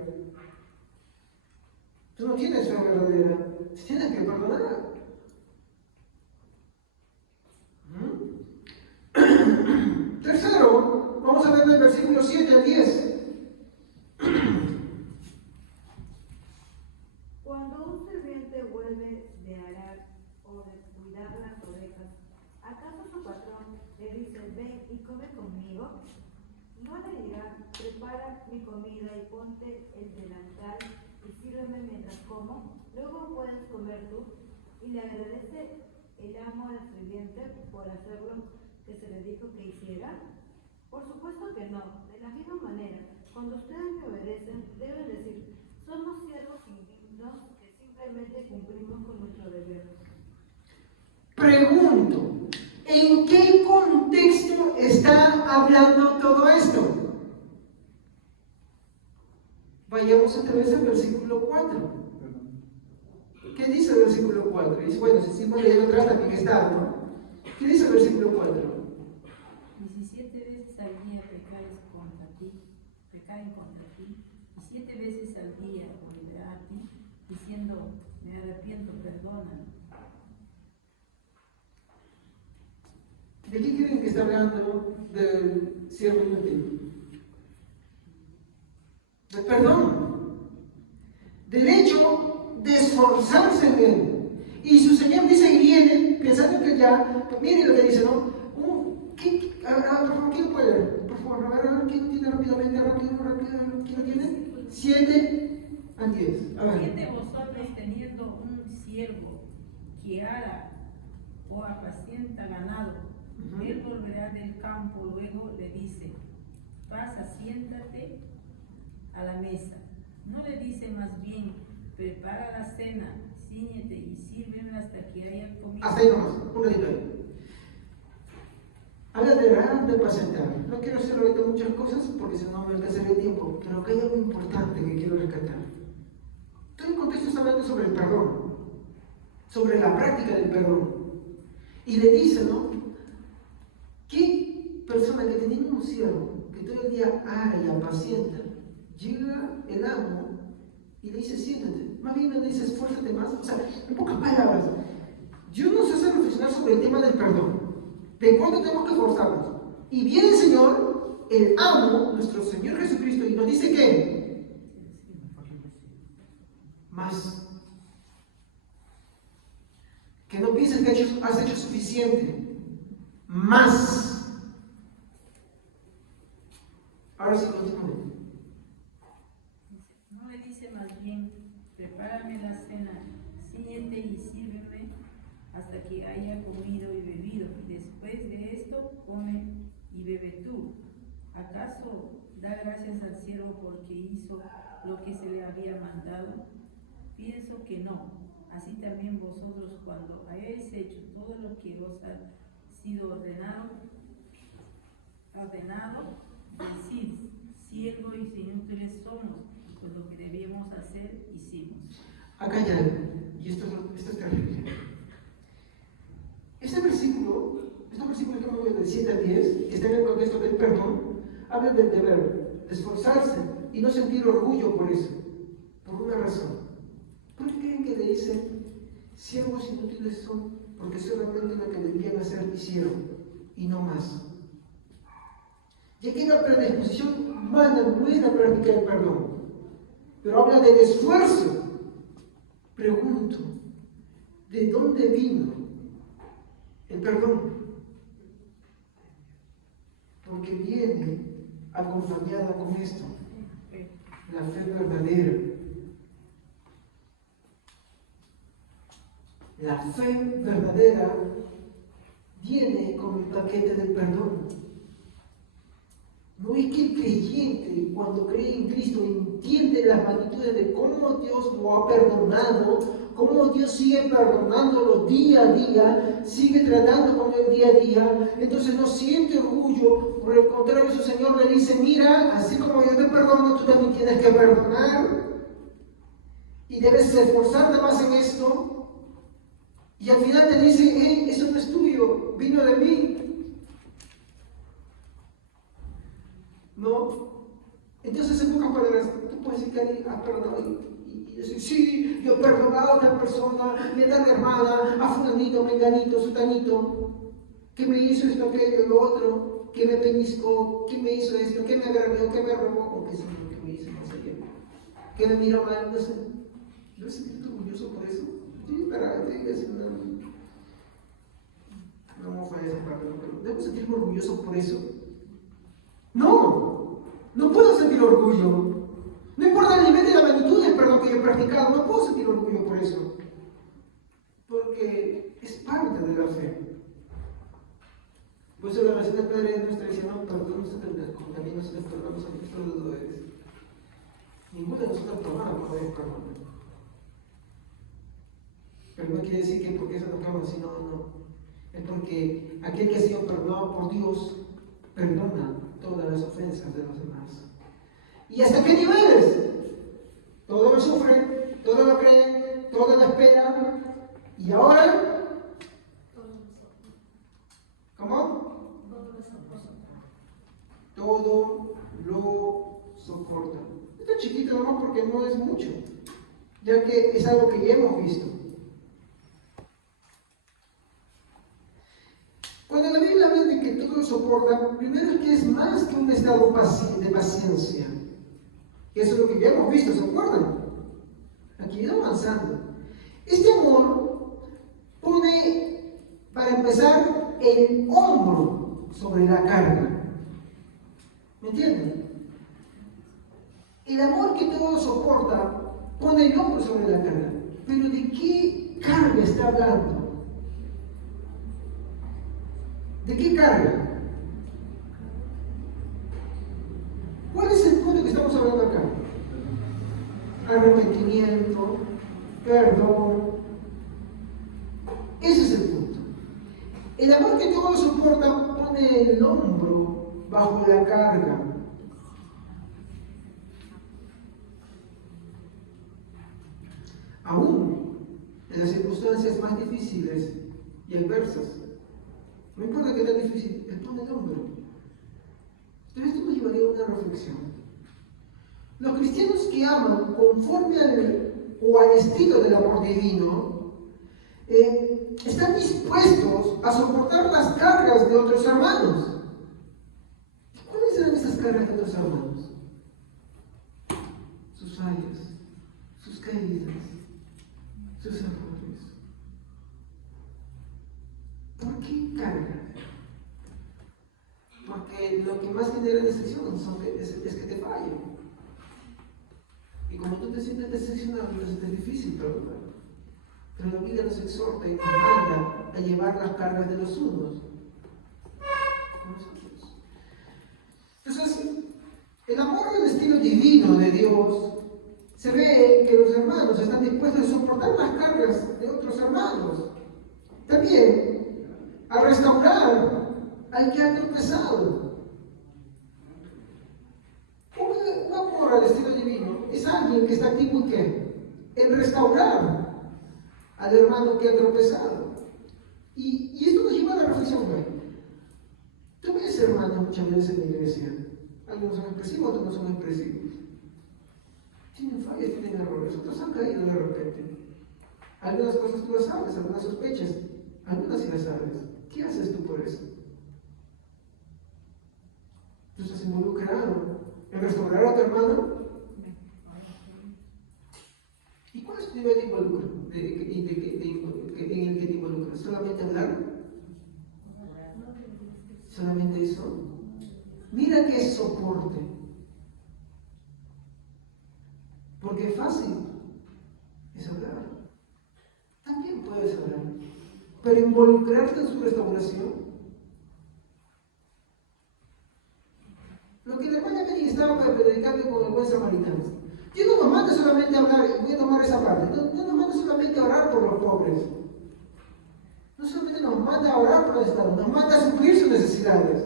Tú no tienes fe verdadera. Tienes que perdonar. Tercero, vamos a ver del versículo 7 al 10. Cuando un sirviente vuelve de arar o de cuidar las ovejas, ¿acaso su patrón le dice, ven y come conmigo? No le dirá, prepara mi comida y ponte el delantal y sírveme mientras como, luego puedes comer tú. Y le agradece el amo al sirviente por hacer lo que se le dijo que hiciera. Por supuesto que no. De la misma manera, cuando ustedes me obedecen, deben decir, somos siervos indignos que simplemente cumplimos con nuestro deber. Pregunto, ¿en qué contexto está hablando todo esto? Vayamos otra vez al versículo 4. ¿Qué dice el versículo 4? Y dice, bueno, si hicimos leer atrás también está, ¿no? ¿Qué dice el versículo 4? 17 veces al día pecares contra ti, pecaren contra ti, y 7 veces al día volverá a ti, diciendo, me arrepiento, perdona. ¿De qué creen que está hablando del siervo inútil? Del perdón, del hecho de esforzarse en él. Y su Señor dice y viene, pensando que ya, miren lo que dice, ¿no? Por favor, ¿quién puede leer? Por favor, a ver, ¿quién tiene rápidamente, rápido, ¿quién lo tiene? 7 a 10. A ver. ¿Quién de vosotros teniendo un siervo que ara o apacienta ganado, él volverá del campo, luego le dice, pasa, siéntate a la mesa? No le dice más bien, prepara la cena, cíñete y sírveme hasta que haya comido. Hasta ahí nomás, un ratito ahí. Habla de arar, de apacentar. No quiero hacer ahorita muchas cosas porque si no me alcanzaría el tiempo, pero acá hay algo importante que quiero rescatar. Todo el contexto está hablando sobre el perdón, sobre la práctica del perdón. Y le dice, ¿no? ¿Qué persona que tenía un siervo que todo el día ara y apacienta, llega el amo y le dice, siéntate? Más bien le dice, esfuérzate más. O sea, en pocas palabras, Dios nos hace reflexionar sobre el tema del perdón. ¿De cuánto tenemos que esforzarnos? Y viene el Señor, el amo, nuestro Señor Jesucristo, y nos dice ¿qué? Más. Que no pienses que has hecho suficiente. Más. Ahora sí, continúe. No le dice más bien, prepárame la cena, cíñete y sírveme hasta que haya comido y bebido. Después de esto, come y bebe tú. ¿Acaso da gracias al siervo porque hizo lo que se le había mandado? Pienso que no. Así también vosotros, cuando hayáis hecho todo lo que os ha sido ordenado, decid, siervos y inútiles somos, pues lo que debíamos hacer, hicimos. Acá hay algo, y esto es terrible. Este versículo que hemos leído del 7 al 10, que está en el contexto del perdón, habla del deber, de esforzarse y no sentir orgullo por eso, por una razón. ¿Por qué creen que le dicen siervos inútiles son? Porque solamente lo que debían hacer hicieron, y no más. Ya que la predisposición humana no es la práctica del perdón, pero habla del esfuerzo. Pregunto, ¿de dónde vino el perdón? Porque viene acompañada con esto, la fe verdadera. La fe verdadera viene con el paquete del perdón. No es que el creyente, cuando cree en Cristo, entiende las magnitudes de cómo Dios lo ha perdonado, cómo Dios sigue perdonándolo día a día, sigue tratando con él día a día. Entonces no siente orgullo, por el contrario, su Señor le dice: mira, así como yo te perdono, tú también tienes que perdonar. Y debes esforzarte más en esto. Y al final te dice: hey, eso no es tuyo, vino de mí. ¿No? Entonces, en pocas palabras, tú puedes decir que alguien ha perdonado y decir: sí, yo he perdonado a tal persona, y a tal hermana, a fulanito, menganito, sutanito, que me hizo esto, aquello, lo otro, que me peñiscó, que me hizo esto, que me agravió, que me robó, o que sé yo, que me hizo, no sé qué, que me miró mal, no sé. ¿No se siente orgulloso por eso? Sí, para es una... No fue esa parte, no, pero ¿debo sentirme orgulloso por eso? No, no puedo sentir orgullo. No importa el nivel de la magnitud del perdón que yo he practicado, no puedo sentir orgullo por eso. Porque es parte de la fe. Por eso la oración del Padre Nuestro dice: no, perdónanos como también nosotros perdonamos a nuestros deudores. Ninguno de nosotros perdona por poder perdonar. Pero no quiere decir que porque eso no acaba, sino no. Es porque aquel que ha sido perdonado por Dios perdona todas las ofensas de los demás. ¿Y hasta qué niveles? Todo lo sufre, todo lo cree, todo lo espera. ¿Y ahora? ¿Cómo? Todo lo soporta. Está chiquito nomás porque no es mucho, ya que es algo que ya hemos visto. Cuando la Biblia habla de que todo lo soporta, primero es que es más que un estado de paciencia. Eso es lo que ya hemos visto, ¿se acuerdan? Aquí iba avanzando. Este amor pone, para empezar, el hombro sobre la carga. ¿Me entienden? El amor que todo lo soporta pone el hombro sobre la carga. Pero ¿de qué carga está hablando? ¿De qué carga? ¿Cuál es el punto que estamos hablando acá? Arrepentimiento, perdón. Ese es el punto. El amor que todo soporta pone el hombro bajo la carga. Aún en las circunstancias más difíciles y adversas, no importa qué tan difícil, Él pone el hombro. Entonces esto nos llevaría a una reflexión. Los cristianos que aman conforme al estilo del amor divino, están dispuestos a soportar las cargas de otros hermanos. ¿Cuáles eran esas cargas de otros hermanos? Sus fallas, sus caídas, sus errores. ¿Por qué carga? Porque lo que más genera decepción es que te fallen. Y como tú te sientes decepcionado, entonces es difícil perdonar. Pero la Biblia nos exhorta y nos manda a llevar las cargas de los unos con nosotros. El amor del estilo divino de Dios se ve en que los hermanos están dispuestos a soportar las cargas de otros hermanos. También a restaurar al que ha tropezado. Un amor al estilo divino es alguien que está activo en qué? En restaurar al hermano que ha tropezado. Y esto nos lleva a la reflexión hoy. Tú ves hermanos muchas veces en la iglesia. Algunos son expresivos, otros no son expresivos. Tienen fallas, tienen errores, otros han caído de repente. Algunas cosas tú las sabes, algunas sospechas, algunas sí las sabes. ¿Qué haces tú por eso? ¿Tú estás involucrado en restaurar a tu hermano? ¿Y cuál es tu nivel de involucro? ¿En el que te involucras? ¿Solamente hablar? ¿Solamente eso? Mira que es soporte. Porque es fácil, es hablar. También puedes hablar. Pero involucrarte en su restauración. Lo que la hermana Mary estaba predicando con el buen samaritano. Dios no nos manda solamente a hablar, y voy a tomar esa parte, no nos manda solamente a orar por los pobres. No solamente nos manda a orar por los estados, nos manda a suplir sus necesidades.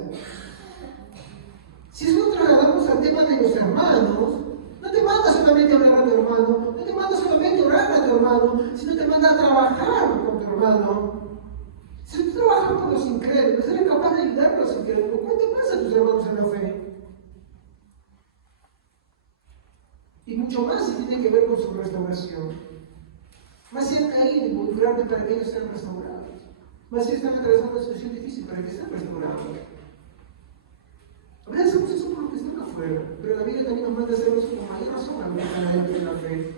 Si nosotros trasladamos al tema de los hermanos, no te manda solamente a hablar a tu hermano, no te manda solamente a orar a tu hermano, sino te manda a trabajar con tu hermano. Si tú trabajas por los incrédulos, eres capaz de ayudar a los incrédulos, ¿cuánto pasa a tus hermanos en la fe? Y mucho más si tiene que ver con su restauración. Más si han caído, involucrarte para que ellos sean restaurados. Más si están atravesando una situación difícil para que sean restaurados. A veces hacemos eso por los que están afuera, pero la Biblia también nos manda a hacer eso con mayor razón a los que están adentro de la fe.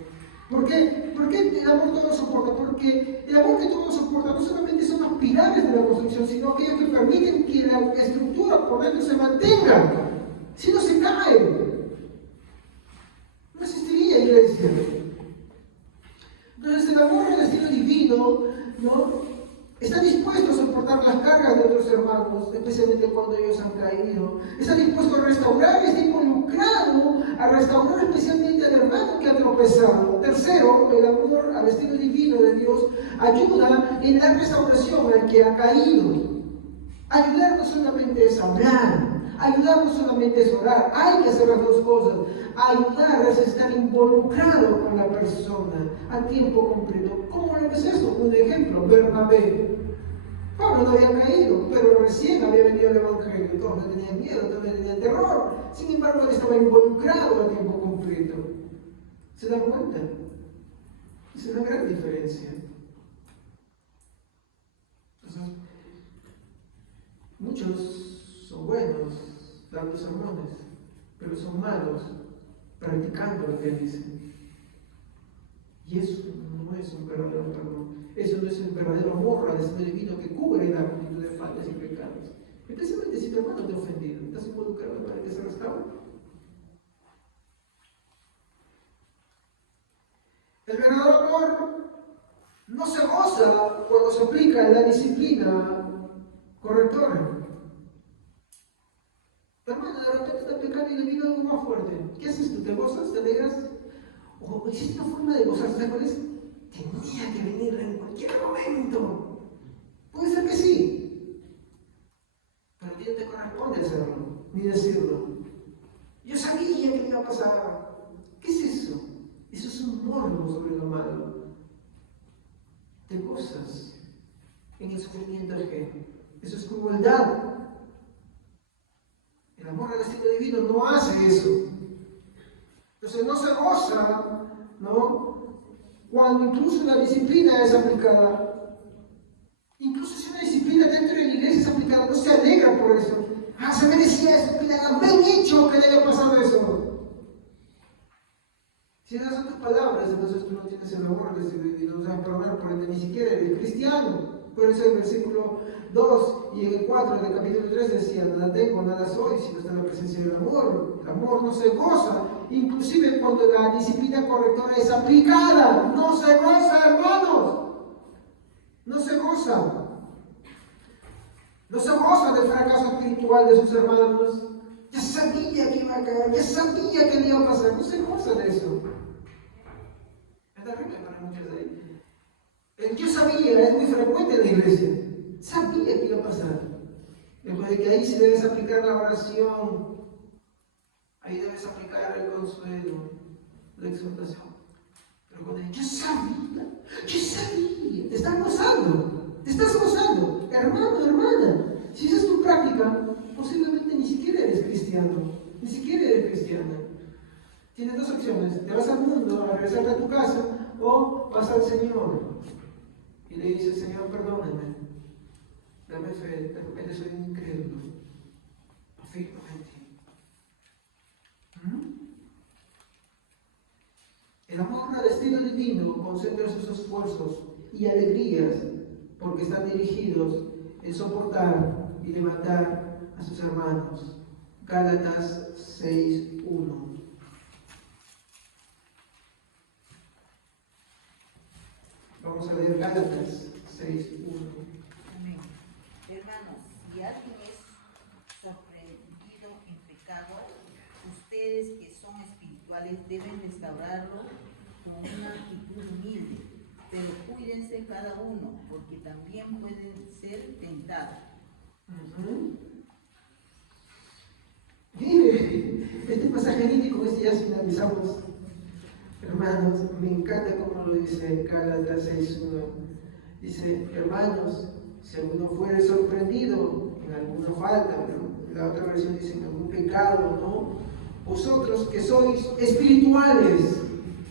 ¿Por qué? ¿Por qué el amor todo lo soporta? Porque el amor que todo lo soporta no solamente son los pilares de la construcción, sino aquellos que permiten que la estructura por dentro se mantenga. Si no se cae, no existiría iglesia. Entonces el amor del estilo divino, ¿no?, está dispuesto a soportar las cargas de otros hermanos, especialmente cuando ellos han caído. Está dispuesto a restaurar y está involucrado a restaurar especialmente al hermano que ha tropezado. Tercero, el amor al estilo divino de Dios ayuda en la restauración al que ha caído. Ayudar no solamente es hablar, ayudar no solamente es orar, hay que hacer las dos cosas. Ayudar es estar involucrado con la persona a tiempo completo. ¿Cómo lo es eso? Un ejemplo, Bernabé. Pablo no había caído, pero recién había venido el Evangelio. Todos no tenían miedo, todos no tenían terror. Sin embargo, él estaba involucrado a tiempo completo. ¿Se dan cuenta? Es una gran diferencia. Entonces, muchos son buenos dando sermones, pero son malos practicando lo que dicen. Y eso no es un verdadero perdón. Eso no es un verdadero amor al estilo divino que cubre la multitud de faltas y pecados. Especialmente si tu hermano te ha ofendido, estás involucrado para que se restaure. El verdadero amor no se goza cuando se aplica la disciplina correctora. Tu hermano de repente está pecando y le vino algo más fuerte. ¿Qué haces tú? ¿Te gozas? ¿Te alegras? ¿O existe una forma de gozarse? ¿Sabes cuál es? Tenía que venir en cualquier momento. Puede ser que sí. Pero a ti no te corresponde hacerlo, ni decirlo. Yo sabía que me iba a pasar. ¿Qué es eso? Eso es un morbo sobre lo malo. Te gozas en el sufrimiento ajeno. Eso es crueldad. El amor al estilo divino no hace eso. Entonces no se goza, ¿no?, cuando incluso la disciplina es aplicada. Incluso si una disciplina dentro de la iglesia es aplicada, no se alegra por eso. Ah, se merecía eso, que le hagan bien hecho que le haya pasado eso. Si esas son tus palabras, entonces tú no tienes el amor al estilo divino, no sabes perdonar, por ende ni siquiera eres cristiano. Por eso en el versículo 2 y en el 4 del capítulo 3 decía: nada tengo, nada soy, si no está en la presencia del amor. El amor no se goza, inclusive cuando la disciplina correctora es aplicada. No se goza, hermanos. No se goza. No se goza del fracaso espiritual de sus hermanos. Ya sabía que iba acá, ya sabía que le iba a pasar, no se goza de eso. Es terrible para muchos de ellos. El yo sabía es muy frecuente en la iglesia. Sabía que iba a pasar. Después de que ahí sí debes aplicar la oración, ahí debes aplicar el consuelo, la exhortación. Pero cuando yo sabía, te estás gozando, hermano, hermana. Si esa es tu práctica, posiblemente ni siquiera eres cristiano, Tienes dos opciones: te vas al mundo a regresarte a tu casa, o vas al Señor y le dices: Señor, perdóname, dame fe, de repente soy un incrédulo, no firmo en ti. El amor al estilo divino concentra sus esfuerzos y alegrías porque están dirigidos en soportar y levantar a sus hermanos. Gálatas 6:1. Vamos a leer Gálatas 6:1. Amén. Hermanos, si alguien es sorprendido en pecado, ustedes que son espirituales deben restaurarlo con una actitud humilde, pero cuídense cada uno, porque también pueden ser tentados. Mire, este pasaje bíblico, ya finalizamos. Hermanos, me encanta cómo lo dice Gálatas 6:1. Dice: hermanos, si alguno fuere sorprendido en alguna falta, pero la otra versión dice en algún pecado, ¿no? Vosotros que sois espirituales,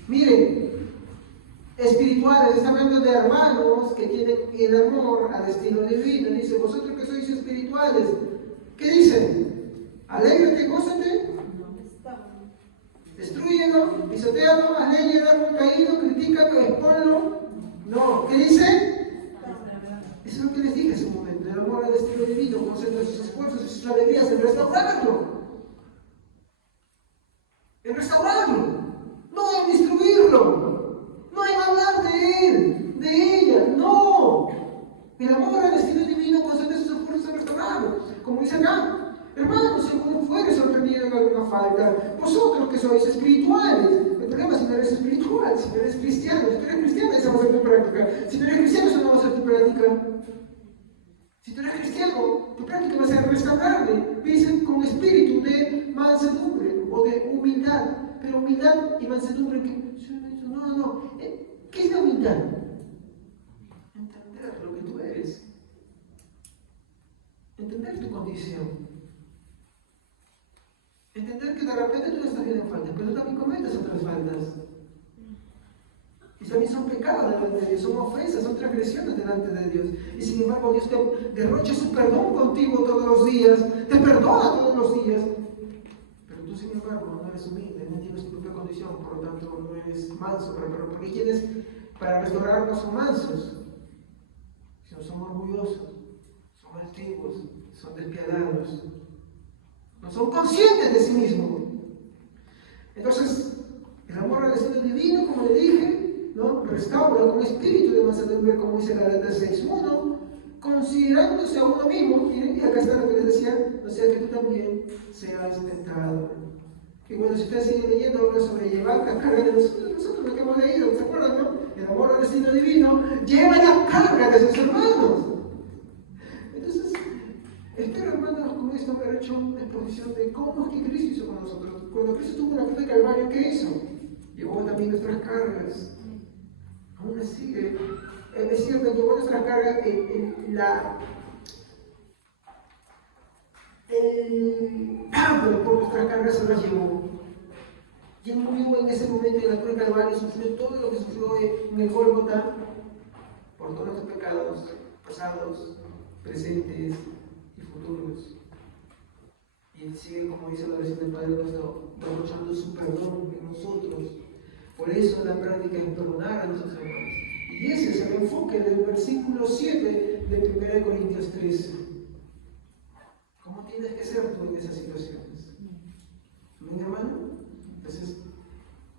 miren, espirituales, está hablando de hermanos que tienen el amor al estilo divino. Dice: vosotros que sois espirituales, ¿qué dicen? Alégrate, gózate, destrúyelo, pisotealo, alégralo, caído, critícalo, exponlo. No, ¿qué dice? Eso es lo que les dije hace un momento. El amor al estilo divino concentra sus esfuerzos y sus alegrías en restaurarlo. No en destruirlo, no en hablar de él, de ella, no. El amor al estilo divino concentra sus esfuerzos en restaurarlo. Como dice acá: hermanos, si alguno fuere sorprendido en alguna falta, vosotros que sois espirituales. El problema es si no eres espiritual, si no eres cristiano. Si tú eres cristiano, esa va a ser tu práctica. Si no eres cristiano, esa no va a ser tu práctica. Si tú eres cristiano, tu práctica va a ser restaurarle, dice, con espíritu de mansedumbre o de humildad. Pero humildad y mansedumbre, no. ¿Qué es la humildad? Entender lo que tú eres. Entender tu condición. Entender que de repente tú no estás bien en falta, pero tú también cometes otras faltas. Y también son pecados delante de Dios, son ofensas, son transgresiones delante de Dios. Y sin embargo, Dios te derrocha su perdón contigo todos los días, te perdona todos los días. Pero tú, sin embargo, no eres humilde, no entiendes tu propia condición, por lo tanto, no eres manso. Pero porque quienes, para restaurarnos, son mansos, sino son orgullosos, son antiguos, son despiadados. No son conscientes de sí mismos. Entonces, el amor al estilo divino, como le dije, ¿no? Restaura con espíritu de mansedumbre, como dice Gálatas 6:1, considerándose a uno mismo. Y acá está lo que les decía: no sea que tú también seas tentado. Y bueno, si ustedes siguen leyendo, habla sobre llevar la carga de nosotros lo que hemos leído, ¿se acuerdan, no? El amor al estilo divino lleva la carga de sus hermanos. Entonces, espero, hermanos, con esto haber hecho una exposición de cómo es que Cristo hizo con nosotros. Cuando Cristo tuvo la cruz de Calvario, ¿qué hizo? Llevó también nuestras cargas. Aún así, es cierto, llevó nuestras cargas el pago por nuestras cargas se las llevó. Y él murió en ese momento en la cruz de Calvario, sufrió todo lo que sufrió en el Gólgota por todos nuestros pecados pasados, presentes y futuros. Y él sigue, como dice la oración del Padre Nuestro, derrochando su perdón en nosotros. Por eso la práctica es perdonar a nuestros hermanos. Y ese es el enfoque del versículo 7 de 1 Corintios 13. ¿Cómo tienes que ser tú en esas situaciones? ¿Amén, hermano? Entonces,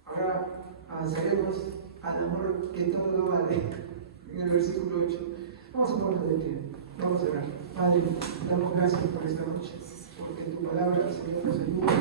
ahora avanzaremos al amor que todo lo vale, en el versículo 8. Vamos a ponernos de pie. Vamos a orar. Padre, damos gracias por esta noche, porque tu palabra, Señor, nos ayuda.